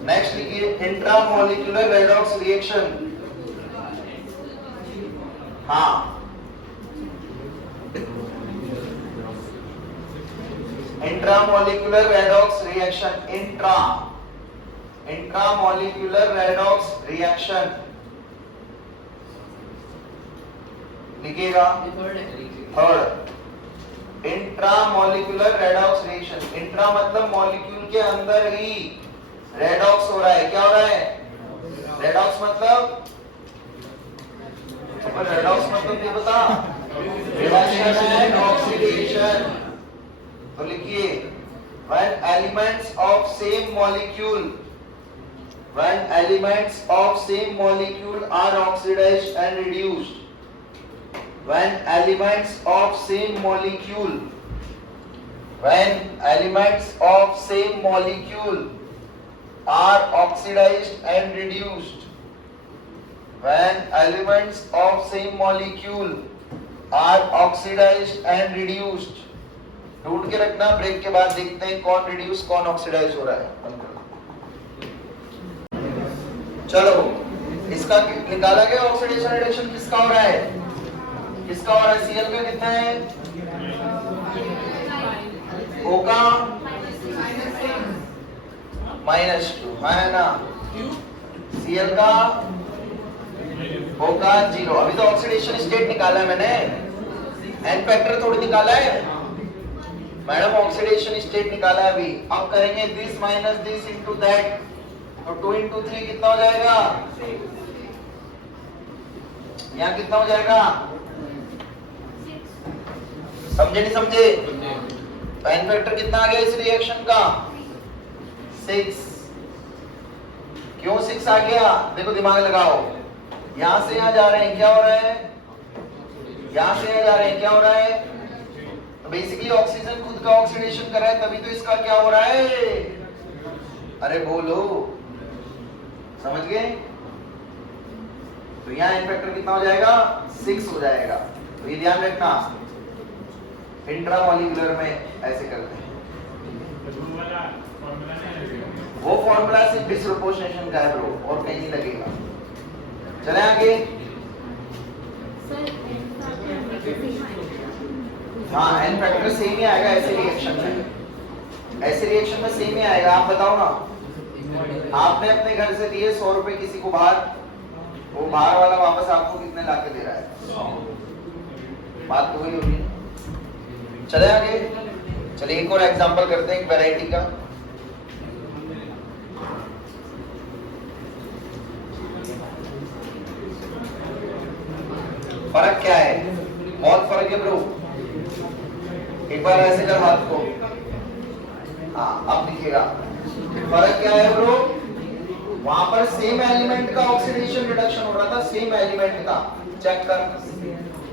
नेक्स्ट लिखिए, इंट्रामोलिक्यूलर रेडॉक्स रिएक्शन। हाँ, intramolecular redox reaction, intramolecular redox reaction लिखिएगा। Third, intramolecular redox reaction, intra मतलब मॉलिक्यूल के अंदर ही रेडॉक्स हो रहा है। क्या हो रहा है? रेडॉक्स मतलब ये बता, रिडक्शन एंड ऑक्सीडेशन। तो लिखिए when elements of same molecule are oxidized and reduced, when elements of same molecule are oxidized and reduced, when elements of same molecule are oxidized and reduced, ढूंढ के रखना, ब्रेक के बाद देखते हैं कौन रिड्यूस कौन ऑक्सीडाइज हो रहा है। चलो इसका निकाला गया ऑक्सीडेशन रिडक्शन किसका हो रहा है? किसका हो रहा है? Cl का कितना है? O का -2 है ना, Cl का O का 0। अभी तो ऑक्सीडेशन स्टेट निकाला है मैंने, एन फैक्टर थोड़ी निकाला है मैडम, ऑक्सीडेशन स्टेट निकाला है अभी। अब करेंगे this minus this into that, तो 2 into 3 कितना हो जाएगा? यहाँ कितना हो जाएगा? समझे नहीं समझे? तो एन फैक्टर कितना आ गया इस रिएक्शन का? 6। क्यों 6 आ गया? देखो दिमाग लगाओ, यहां से यहां जा रहे हैं, क्या हो रहा है? यहां से यहां जा रहे हैं, क्या हो रहा है? तो बेसिकली ऑक्सीजन खुद का ऑक्सीडेशन कर रहा है, तभी तो इसका क्या हो रहा है? अरे बोलो, समझ गए? तो यहाँ एन फैक्टर कितना हो जाएगा? 6 हो जाएगा। तो ये ध्यान रखना, इंट्रामोलिकुलर में ऐसे करते हैं। वो फॉर्मूला सिर्फ डिसप्रोपोर्शनेशन का है ब्रो, और कहीं नहीं लगेगा। चले आगे। हाँ, एन फैक्टर सेम ही आएगा ऐसे रिएक्शन में, ऐसे रिएक्शन में सेम ही आएगा। आप बताओ ना, आपने अपने घर से दिए 100 रुपए किसी को बाहर, वो बाहर वाला वापस आपको कितने लाके दे रहा है? 100। बात तो वही होगी। चले आगे। चलिए एक और एग्जांपल करते हैं एक वैरायटी का। फर्क क्या है? बहुत फर्क है ब्रो। एक बार ऐसे कर हाथ को, हाँ अब दिखेगा। फर्क क्या है ब्रो? वहां पर सेम एलिमेंट का ऑक्सीडेशन रिडक्शन हो रहा था, सेम एलिमेंट का। चेक कर,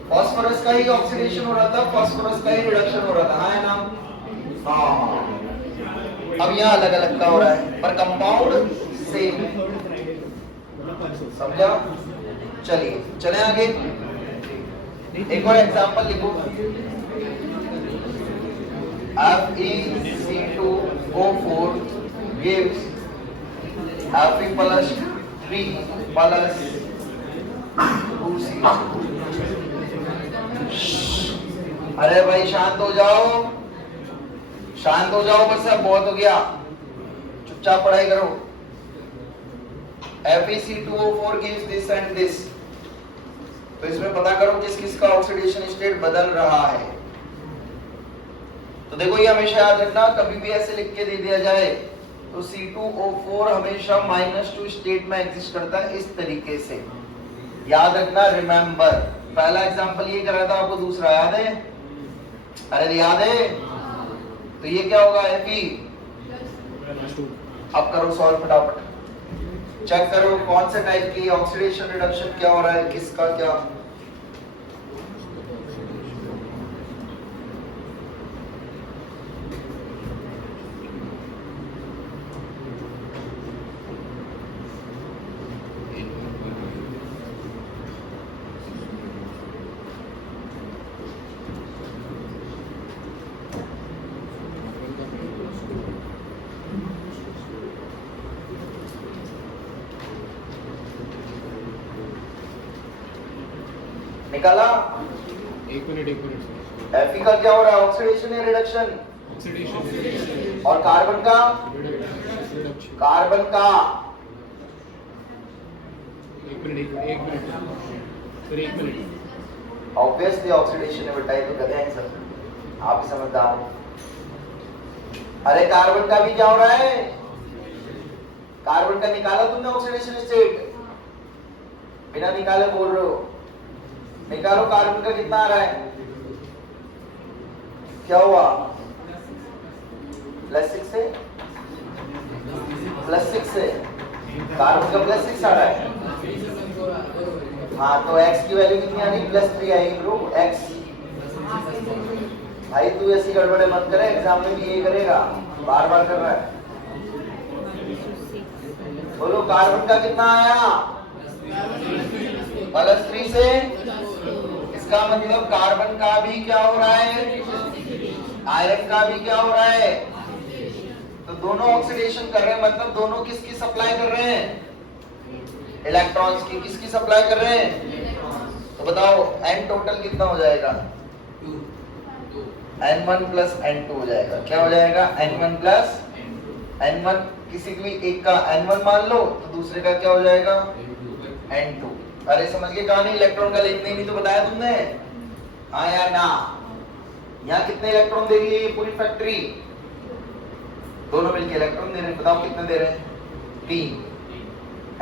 फास्फोरस का ही ऑक्सीडेशन हो रहा था, फास्फोरस का ही रिडक्शन हो रहा था, हाँ है ना? हाँ। अब यहाँ अलग अलग का हो रहा है, पर कंपाउंड सेम है। समझा? चलिए चले आगे। एक और एग्जांपल लिखो। FeC2O4 gives Fe plus 3 plus 2CO। अरे भाई शांत हो जाओ, शांत हो जाओ, बस अब बहुत हो गया, चुपचाप पढ़ाई करो। FeC2O4 gives this and this। तो इसमें पता करो किस किस का ऑक्सीडेशन स्टेट बदल रहा है। तो देखो ये हमेशा याद रखना, कभी भी ऐसे लिख के दे दिया जाए तो C2O4 हमेशा -2 स्टेट में एग्जिस्ट करता है, इस तरीके से याद रखना। रिमेंबर, पहला एग्जांपल ये कर रहा था, आपको दूसरा याद है? अरे याद है? तो ये क्या होगा? Fe। अब करो सॉल्व फटाफट, चेक करो कौन से टाइप की ऑक्सीडेशन रिडक्शन क्या हो रहा है, किसका क्या। निकाला? एक मिनट Fe का क्या हो रहा है? ऑक्सीडेशन या रिडक्शन? ऑक्सीडेशन। और कार्बन का? रिडक्शन। कार्बन का एक मिनट फिर एक मिनट। ऑब्वियसली ऑक्सीडेशन है बेटा, ये तो गधे हैं सब। आप ही समझदार हो। अरे कार्बन का भी क्या हो रहा है, कार्बन का निकाला तुमने ऑक्सीडेशन स्टेट, बिना निकाले बोल रहे हो, निकालो कार्बन का कितना आ रहा है, क्या हुआ, +6 से कार्बन का +6 आ रहा है। हाँ तो x की वैल्यू कितनी आ रही, +3 आएगी ब्रो। x भाई तू ऐसी गड़बड़े मत करे, एग्जाम में भी यही करेगा, बार बार कर रहा है। बोलो कार्बन का कितना आया, +3 से, इसका मतलब कार्बन का भी क्या हो रहा है, आयरन का भी क्या हो रहा है, तो दोनों ऑक्सीडेशन कर रहे हैं, मतलब दोनों किसकी सप्लाई कर रहे हैं, इलेक्ट्रॉन्स की, किसकी सप्लाई कर रहे हैं, तो बताओ n टोटल कितना हो जाएगा, n1 प्लस n2 हो जाएगा, क्या हो जाएगा, n1 प्लस n1, किसी भी एक का n1 मान लो तो दूसरे का क्या हो जाएगा, n2। अरे समझ गए कहानी, इलेक्ट्रॉन का लिखने ही नहीं तो बताया तुमने, हाँ या ना, यहाँ कितने इलेक्ट्रॉन दे रही है ये पूरी फैक्ट्री, दोनों मिलके इलेक्ट्रॉन दे रहे हैं, बताओ कितने दे रहे हैं, 3।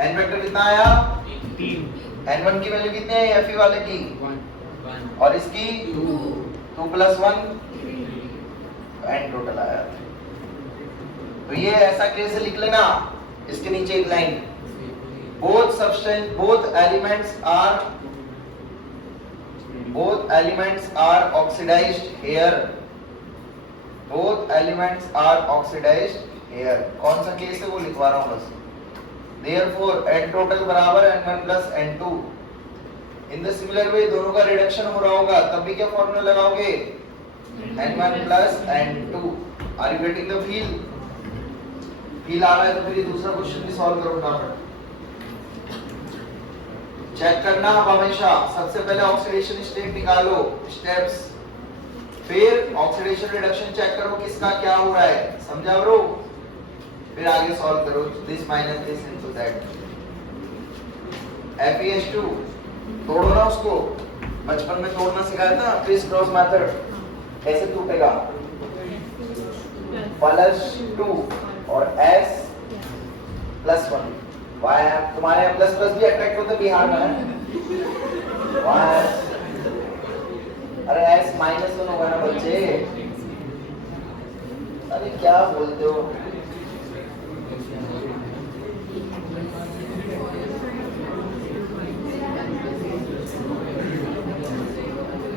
n वेक्टर कितना आया, 3, n1 की वैल्यू कितनी है Fe वाले की, 1, और इसकी 2 + 1, n टोटल आया। तो ये ऐसा कैसे लिख लेना, इसके नीचे एक line, both elements are oxidized here, both elements are oxidized here, कौन सा केस है वो लिखवा रहा हूं बस। Therefore n total बराबर n1 plus n2। In the similar way दोनों का रिडक्शन हो रहा होगा, तब भी क्या फॉर्मूला लगाओगे, n1 plus n2। Are you getting the feel? Feel आ रहा है तो फिर ये दूसरा क्वेश्चन भी सॉल्व करो फटाफट। चेक करना आप हमेशा, सबसे पहले ऑक्सीडेशन स्टेट निकालो, स्टेप्स, फिर ऑक्सीडेशन रिडक्शन चेक करो किसका क्या हो रहा है, समझा ब्रो, फिर आगे सॉल्व करो, this minus this into that. FeS2 तोड़ो ना उसको, बचपन में तोड़ना सिखाया था, क्रिस क्रॉस मेथड, कैसे टूटेगा, +2 और S +1, तुम्हारे यहाँ प्लस प्लस भी अट्रैक्ट होते बिहार में है, अरे S -1 होगा ना बच्चे, अरे क्या बोलते हो,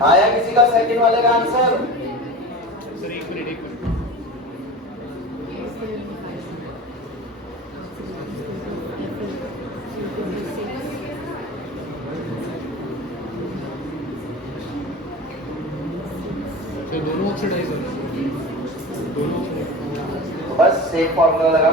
आया किसी का सेकंड वाले का आंसर, सर एक मिनट तो दोनों ऑक्सीडाइज हो दोनों, बस सेम फॉर्मूला लगा,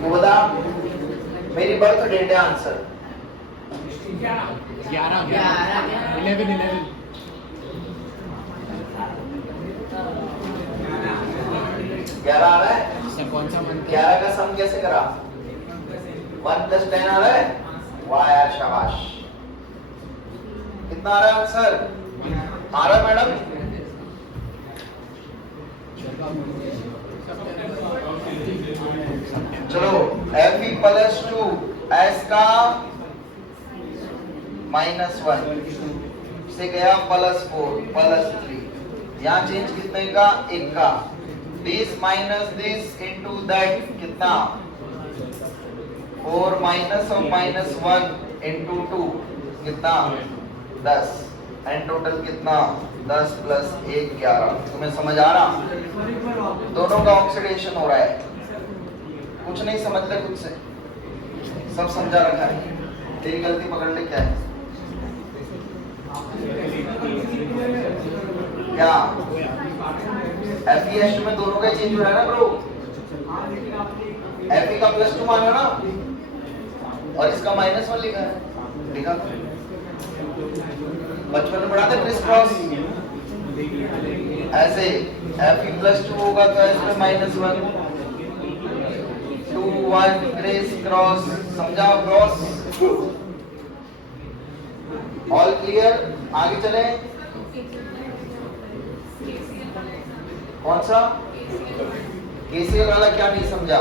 वो बता मेरी बर्थ डेट है आंसर, 11 ग्यारह आ रहा है, सर कौन सा मंथ, 11 का सम कैसे करा, 1 + 10 आ रहा है, वाह यार शाबाश, कितना आ रहा है आंसर, आ रहा है मैडम, चलो Fe +2 S का -1 से गया +4 +3, यहाँ चेंज कितने का, 1 का, this minus this into that कितना, 4 minus of -1 into 2 कितना, 10, एंड टोटल कितना, 10 + 1 11। तुम्हें समझ आ रहा, दोनों का ऑक्सीडेशन हो रहा है, कुछ नहीं समझ ले खुद से, सब समझा रखा है, तेरी गलती पकड़ ले क्या है, क्या FeS2 में दोनों का चेंज हो रहा है ना ब्रो, Fe का +2 माना ना, और इसका -1 लिखा है, लिखा बचपन में पढ़ा था क्रिस क्रॉस, ऐसे Fe+2 होगा तो इसमें -1 2 1 क्रिस क्रॉस, समझा क्रॉस? All clear? आगे चले। कौन सा केसीएल वाला क्या नहीं समझा?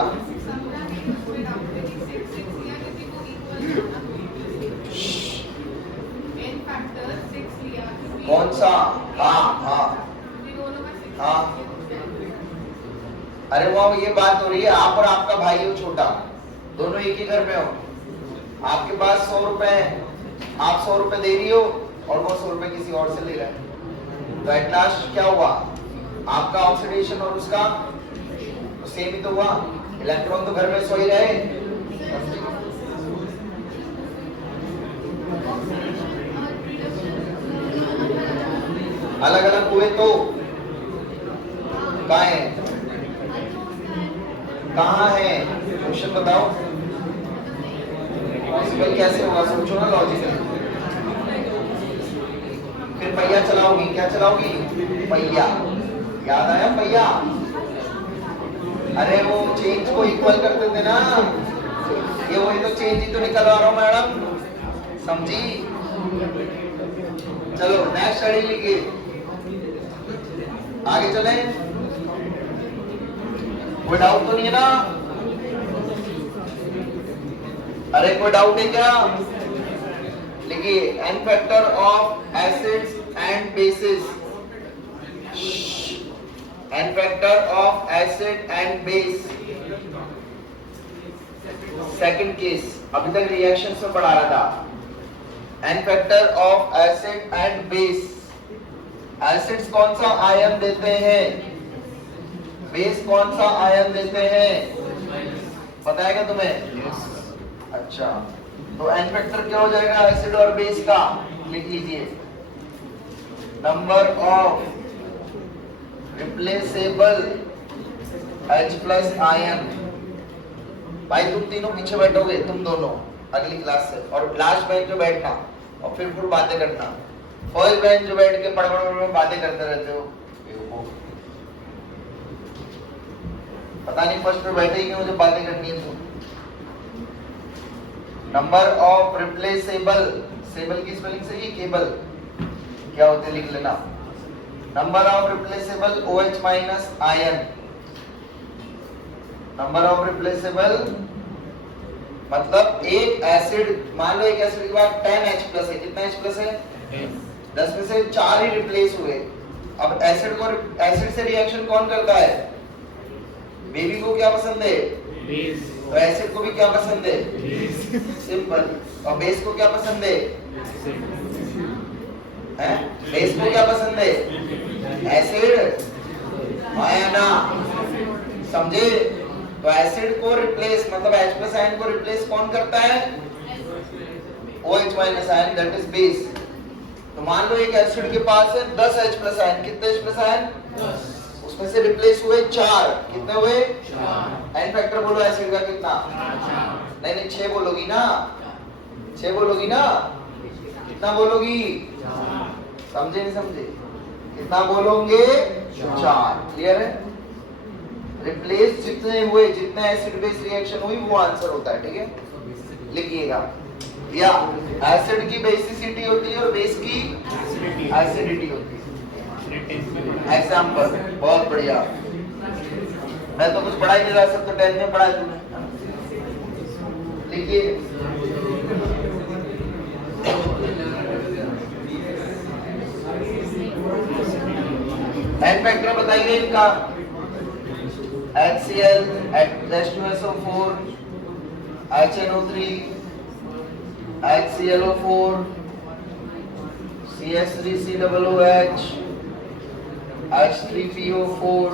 कौन सा? हाँ हाँ हाँ, अरे वो ये बात हो रही है, आप और आपका भाई हो छोटा, दोनों एक ही घर में हो, आपके पास 100 रुपए है, आप 100 रुपए दे रही हो और वो 100 रुपए किसी और से ले रहा है, तो एट लास्ट क्या हुआ? आपका ऑक्सीडेशन और उसका सेम ही तो हुआ, इलेक्ट्रॉन तो घर में सो ही रहे। अलग अलग हुए तो कहाँ है? कहाँ है? क्वेश्चन बताओ। पॉसिबल कैसे होगा? सोचो ना लॉजिकल। फिर पहिया चलाओगी, क्या चलाओगी? पहिया, याद आया पहिया? अरे वो चेंज को इक्वल करते थे ना, ये वही तो चेंज ही तो निकलवा रहा हूं मैडम, समझी? चलो नेक्स्ट स्टडी लिखिए, आगे चले। कोई डाउट तो नहीं है ना? अरे कोई डाउट है क्या? लिखिए n factor of acids and bases, n factor of acid and base. Second case, अभी तक रिएक्शंस में पढ़ा रहा था। n factor of acid and base, acids कौन सा आयन देते हैं, बेस कौन सा आयन देते हैं, पता है क्या तुम्हें? अच्छा, तो n फैक्टर क्या हो जाएगा एसिड और बेस का? लिख लीजिए, number of replaceable H+ ion. भाई तुम तीनों पीछे बैठोगे, तुम दोनों अगली क्लास से, और लास्ट बेंच पे बैठना और फिर बातें करना। फर्स्ट बेंच जो बैठ के पढ़ बातें करते रहते हो, पता नहीं फर्स्ट पे बैठे ही क्यों, मुझे बातें करनी है। तो नंबर ऑफ रिप्लेसेबल, सेबल की स्पेलिंग सही है, केबल क्या होते लिख लेना। Number of replaceable OH- ion, number of replaceable मतलब एक एसिड, मान लो एक एसिड के बाद 10H+ है, कितना H+ है? 10 में से 4 ही रिप्लेस हुए। अब एसिड से रिएक्शन कौन करता है? बेबी को क्या पसंद है? बेस। तो एसिड को भी क्या पसंद है? बेस। सिंपल। और बेस को क्या पसंद है? हैं? बेस को क्या पसंद है? एसिड, आया ना? समझे? तो एसिड को रिप्लेस मतलब H+ आयन को रिप्लेस कौन करता है? OH- ion, that is base. तो मान लो एक एसिड के पास है 10 H+ आयन, कितने H+ आयन? 10। उसमें से रिप्लेस हुए 4, कितने हुए? 4। n फैक्टर बोलो एसिड का कितना? 4। नहीं 6 बोलोगी ना, 6 बोलोगी ना, कितना बोलोगी? 4। समझे नहीं समझे? कितना बोलोगे? 4। क्लियर है? रिप्लेस जितने हुए, जितने एसिड बेस रिएक्शन हुई वो आंसर होता है, ठीक है? लिखिएगा, या एसिड की बेसिसिटी होती है और बेस की एसिडिटी होती है। एग्जाम्पल, बहुत बढ़िया। मैं तो कुछ पढ़ा ही नहीं रहा, सब तो 10 में पढ़ा है तुमने। लिखिए, n फैक्टर बताइए इनका। HCl, H2SO4, HNO3, HClO4, CH3COOH, H3PO4,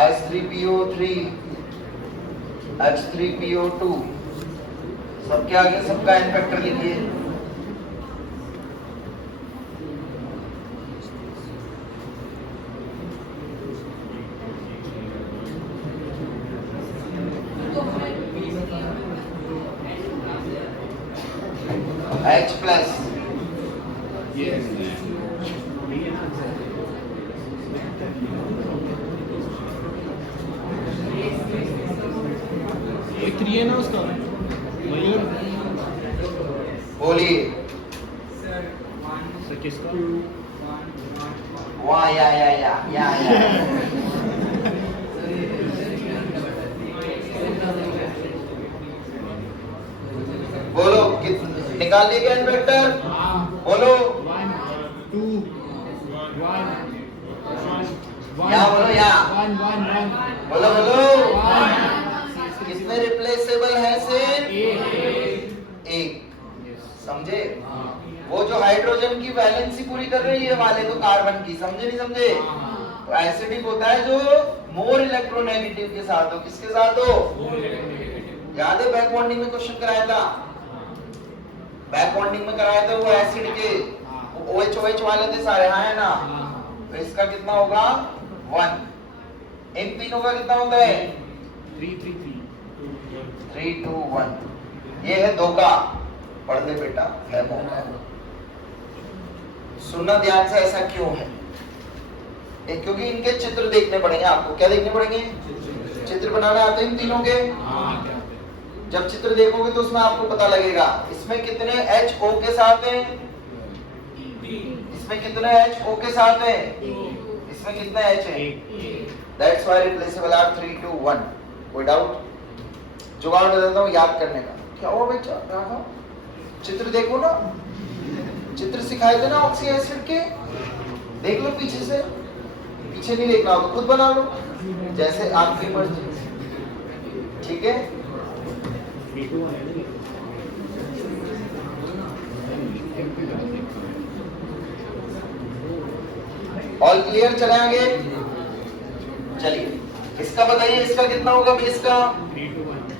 H3PO3, H3PO2, सबके आगे सबका n फैक्टर लिखिए। H+, एक 3 है ना उसका मयूर बोलिए सर किसका वाह या बोलो निकाल लिए क्या इन्वेक्टर बोलो 1 2 1 या बोलो या 1 1 बोलो 1 कितने रिप्लेसेबल है सिर्फ एक समझे वो जो हाइड्रोजन की वैलेंसी पूरी कर रही है वाले तो कार्बन की समझे नहीं समझे तो एसिडिक होता है जो मोर इलेक्ट्रोनेगेटिव के साथ हो किसके साथ हो याद है बैक बॉन्डिंग में क्वेश्चन कराया था बैक बॉन्डिंग में कराया था वो एसिड के OH OH वाले थे सारे हाँ है ना तो इसका कितना होगा 1 इन तीनों का कितना होता है 3 3 2 1 ये है 2 का पढ़ ले बेटा है मौका सुनना ध्यान से ऐसा क्यों है क्योंकि इनके चित्र देखने पड़ेंगे आपको क्या देखने पड़ेंगे चित्र बनाना आते हैं इन तीनों के जब चित्र देखोगे तो उसमें आपको पता लगेगा इसमें कितने HO के साथ हैं इसमें कितने HO के साथ हैं इसमें कितने H हैं दैट्स व्हाई रिप्लेसेबल आर 3 2 1 कोई डाउट जुगाड़ दे देता हूं याद करने का क्या हुआ बच्चा राघव चित्र देखो ना चित्र सिखाए थे ना ऑक्सी एसिड के देख लो पीछे से पीछे नहीं देखना हो तो खुद बना लो जैसे आपकी मर्जी ठीक है ऑल क्लियर चले आगे चलिए इसका बताइए इसका कितना होगा बेस का 3 2 1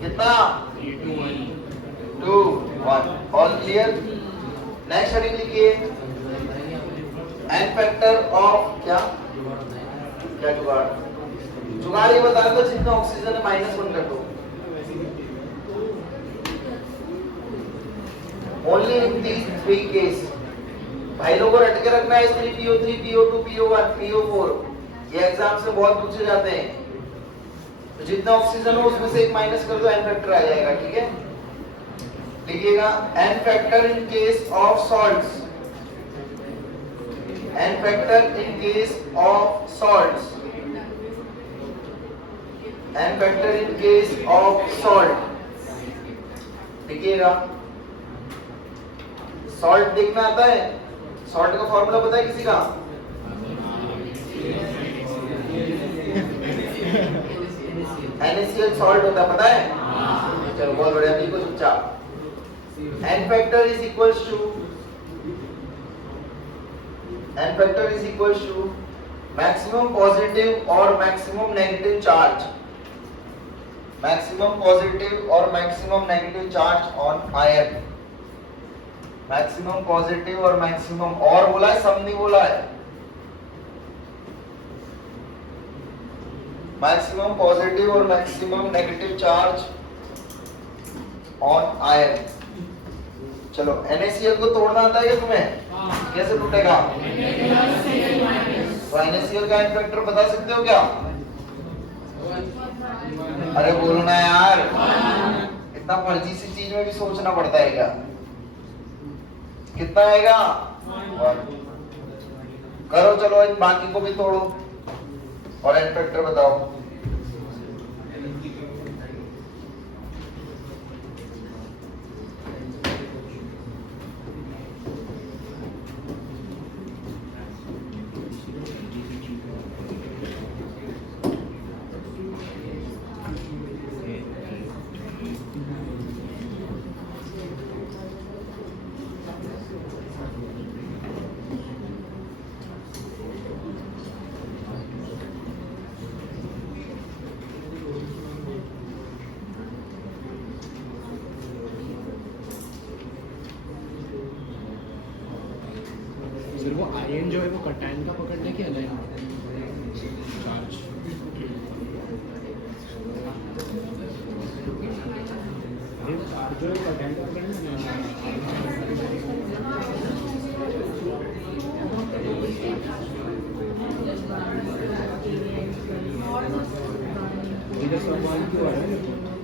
कितना 3 2 1 2 1 ऑल क्लियर नेक्स्ट हेडिंग लिखिए एन फैक्टर ऑफ क्या क्या जुगाड़ जुगाड़ ये बता दो जितना ऑक्सीजन है -1 कर दो ओनली इन दीस 3 केस भाई लोगों को रट के रखना है H3PO3 PO2 PO1 PO4 ये एग्जाम से बहुत पूछे जाते हैं तो जितना ऑक्सीजन हो उसमें से एक माइनस कर दो एन फैक्टर आ जाएगा ठीक है लिखिएगा N factor in case of salts N factor in case of salts N factor in case of salt लिखिएगा सॉल्ट देखना आता है सॉल्ट का फॉर्मूला पता है किसी का NaCl सॉल्ट होता है पता है चलो बहुत बढ़िया लिखो चुपचाप n factor is equals to maximum positive or maximum negative charge on iron maximum positive और maximum और बोला है सम नहीं बोला है maximum positive और maximum negative charge on iron चलो NaCl को तोड़ना आता है क्या तुम्हें कैसे टूटेगा तो NaCl का इन्फेक्टर बता सकते हो क्या अरे बोलो ना यार इतना फर्जी सी चीज में भी सोचना पड़ता है क्या कितना आएगा करो चलो इन बाकी को भी तोड़ो और इन्फेक्टर बताओ सर वो आयन जो है वो कटायन का पकड़ना है कि अलाइन चार्ज जो है कटायन का पकड़ना है सवाल क्यों आ रहा है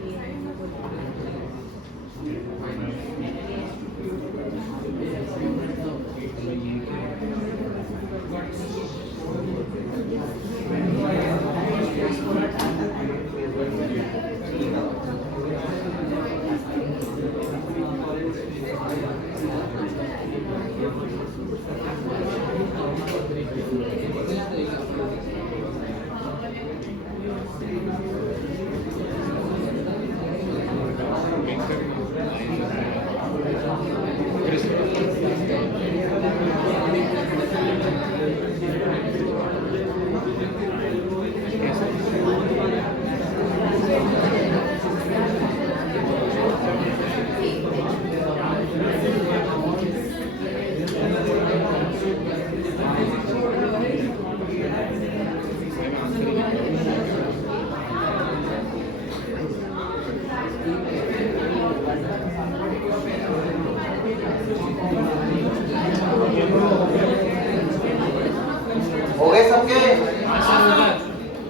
सबके? हाँ सर।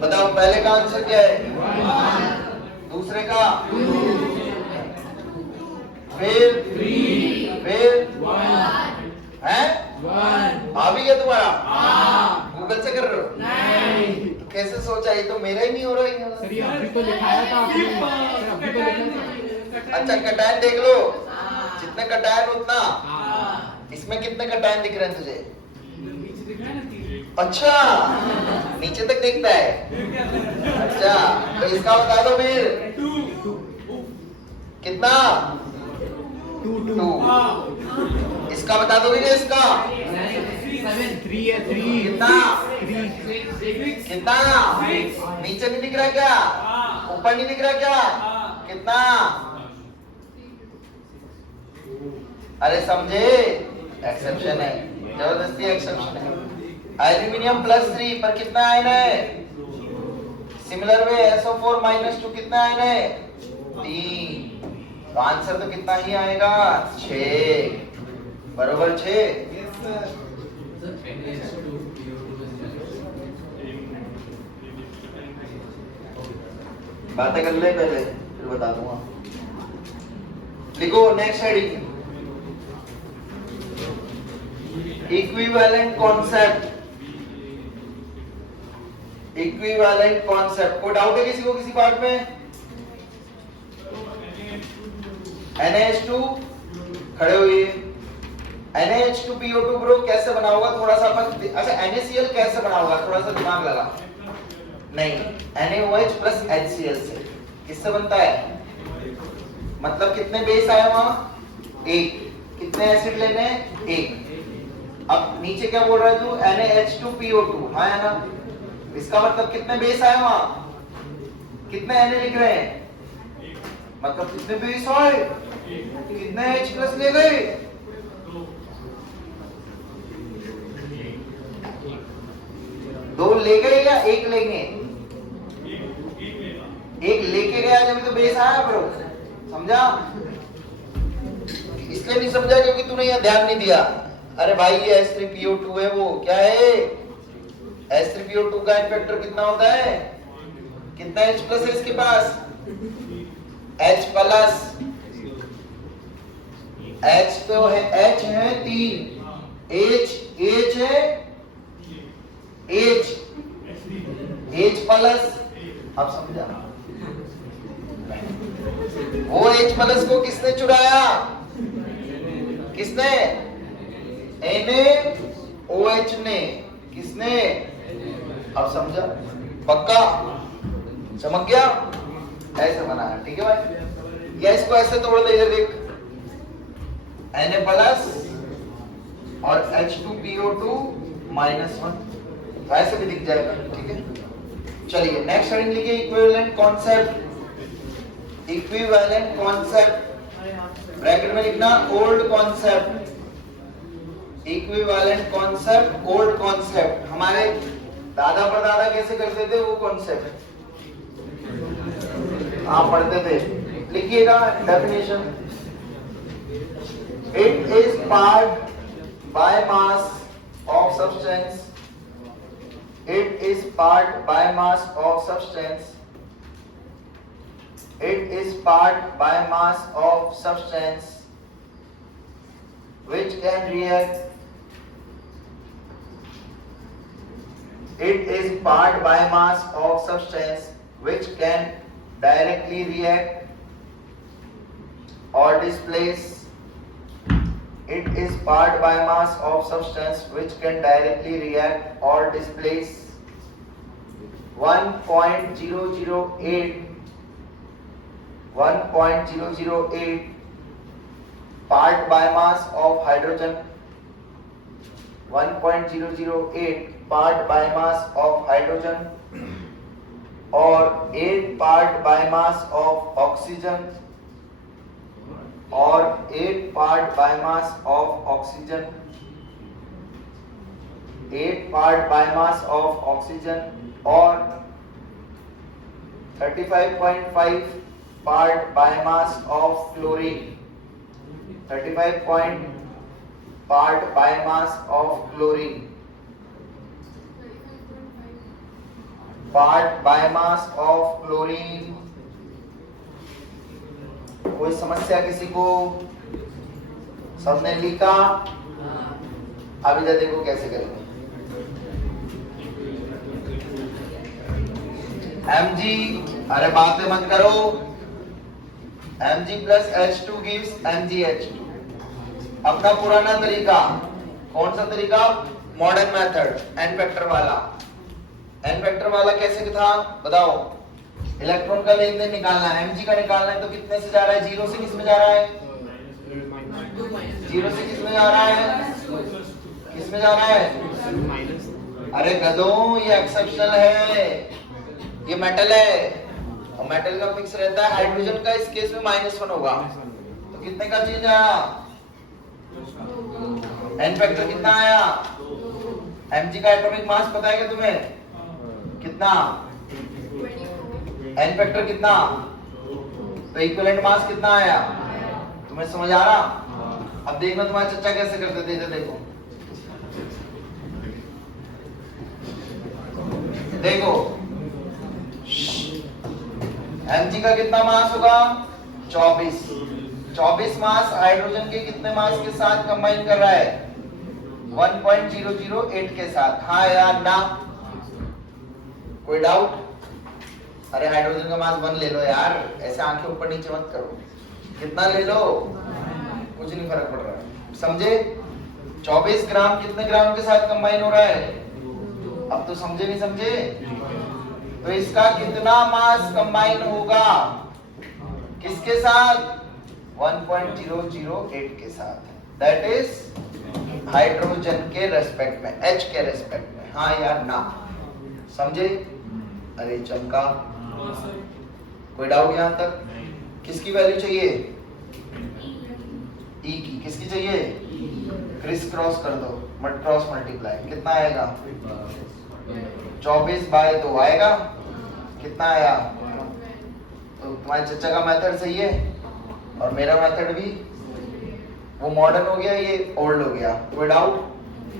बताओ पहले का आंसर क्या है? दूसरे का? फिर? फिर? है? आ भी गया तुम्हारा? गूगल से कर रहे हो? तो कैसे सोचा? ये तो मेरा ही नहीं हो रहा है। सर ये अभी तो लिखाया था आपने, सर अभी तो लिखा था। अच्छा कटायन देख लो, जितने कटायन उतना। हाँ। इसमें कितने कटायन दिख रहे हैं तुझे? अच्छा नीचे तक देखता है। अच्छा तो इसका बता दो फिर। कितना? 2। इसका बता दोगे क्या? इसका 3 है 3। कितना? कितना? नीचे नहीं दिख रहा क्या? ऊपर नहीं दिख रहा क्या? कितना? अरे समझे? एक्सेप्शन है, जबरदस्ती एक्सेप्शन है। एल्यूमिनियम +3 पर कितना आयन है? सिमिलर वे SO4 -2 कितना आयन है? 3। तो आंसर तो कितना ही आएगा? 6 बरोबर 6। बातें कर ले पहले फिर बता दूंगा। लिखो next heading, equivalent concept. Equivalent concept को डाउट है किसी को किसी पार्ट में? NaH2 खड़े हुए, NaH2PO2 ब्रो कैसे बना होगा थोड़ा सा अपन। अच्छा NaCl कैसे बना होगा थोड़ा सा दिमाग लगा। नहीं, NaOH प्लस HCl से। किससे बनता है? मतलब कितने बेस आए वहां? 1। कितने एसिड लेने? 1। अब नीचे क्या बोल रहा है तू? NaH2PO2, हाँ है ना? इसका मतलब कितने बेस आए वहां? कितने Na लिख रहे हैं? मतलब कितने बेस आए? कितने H प्लस ले गए? दो ले गए या एक लेंगे? एक लेके गया जब तो बेस आया ब्रो, समझा? इसलिए नहीं समझा क्योंकि तूने यहाँ ध्यान नहीं दिया। अरे भाई ये H3PO2 है, वो क्या है? H3PO2 का इफेक्टर कितना होता है? कितना H प्लस है इसके पास? H plus. H तो है, H है 3, H है H प्लस। अब समझा? वो H प्लस को किसने चुराया? किसने? NaOH ने। किसने? अब समझा? पक्का चमक गया? ऐसे बनाया, ठीक है भाई? या इसको ऐसे तोड़ दे, इधर देख, Na प्लस और H2PO2 -1, ऐसे भी दिख जाएगा, ठीक है? चलिए नेक्स्ट हेडिंग लिखिए, equivalent concept. Equivalent concept bracket में लिखना old concept. Equivalent concept, old concept. हमारे दादा परदादा कैसे करते थे वो कॉन्सेप्ट आप पढ़ते थे। लिखिएगा definition, it is part by mass of substance. It is part by mass of substance. It is part by mass of substance which can react. It is part by mass of substance which can directly react or displace. It is part by mass of substance which can directly react or displace 1.008 part by mass of hydrogen. 1.008 part by mass of hydrogen or 8 part by mass of oxygen or 8 part by mass of oxygen, 8 part by mass of oxygen or 35.5 part by mass of chlorine, 35 part by mass of chlorine part biomass of chlorine. कोई समस्या किसी को? सबने लिखा? अब इधर देखो कैसे करेंगे। Mg, अरे बातें मत करो। Mg plus H2 gives MgH2। अपना पुराना तरीका कौन सा तरीका? मॉडर्न मेथड, n फैक्टर वाला। n फैक्टर वाला कैसे था बताओ? इलेक्ट्रॉन का लेन देन निकालना है, Mg का निकालना है, तो कितने से जा रहा है? जीरो से किस में जा रहा है? जीरो से किस में जा रहा है? किस में जा रहा है? अरे गधों, ये एक्सेप्शनल है, ये मेटल है और मेटल का फिक्स रहता है। हाइड्रोजन का इस केस में -1 होगा, तो कितने का चेंज आया? n फैक्टर कितना आया? Mg का एटॉमिक मास पता है क्या तुम्हें? कितना? n फैक्टर कितना? तो इक्विवेलेंट मास कितना आया? तुम्हें समझ आ रहा? अब देखना तुम्हारा चच्चा कैसे करते थे, देखो देखो। Mg का कितना मास होगा? 24। 24 मास हाइड्रोजन के कितने मास के साथ कंबाइन कर रहा है? 1.008 के साथ। हाँ या ना? कोई डाउट? अरे हाइड्रोजन का मास 1 ले लो यार, ऐसे आंखें ऊपर नीचे मत करो। कितना ले लो, कुछ नहीं फर्क पड़ रहा है, समझे? 24 ग्राम कितने ग्राम के साथ कंबाइन हो रहा है? अब तो समझे नहीं समझे? तो इसका कितना मास कंबाइन होगा? किसके साथ? 1.008 के साथ। दैट इज हाइड्रोजन के रेस्पेक्ट में, H के रेस्पेक्ट में। हाँ या ना? समझे? अरे चमका, कोई डाउट यहां तक? किसकी वैल्यू चाहिए? E की। किसकी चाहिए? क्रिस क्रॉस कर दो, मट क्रॉस मल्टीप्लाई। कितना आएगा? 24/2 आएगा। कितना आया? तो तुम्हारे चच्चा का मेथड सही है और मेरा मेथड भी। वो मॉडर्न हो गया, ये ओल्ड हो गया। कोई डाउट?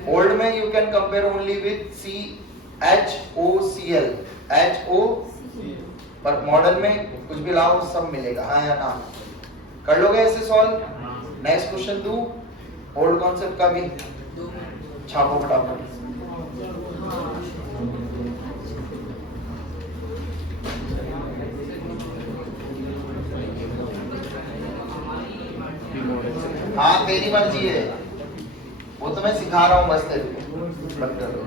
ओल्ड में you can compare only with HOCl, HO, पर मॉडर्न में कुछ भी लाओ सब मिलेगा। हाँ या ना? कर लोगे ऐसे सॉल्व? नेक्स्ट क्वेश्चन दूं ओल्ड कॉन्सेप्ट का भी? छापो फटाफट। हाँ तेरी मर्जी है, वो तो मैं सिखा रहा हूँ बस तेरे को। बंद कर दो।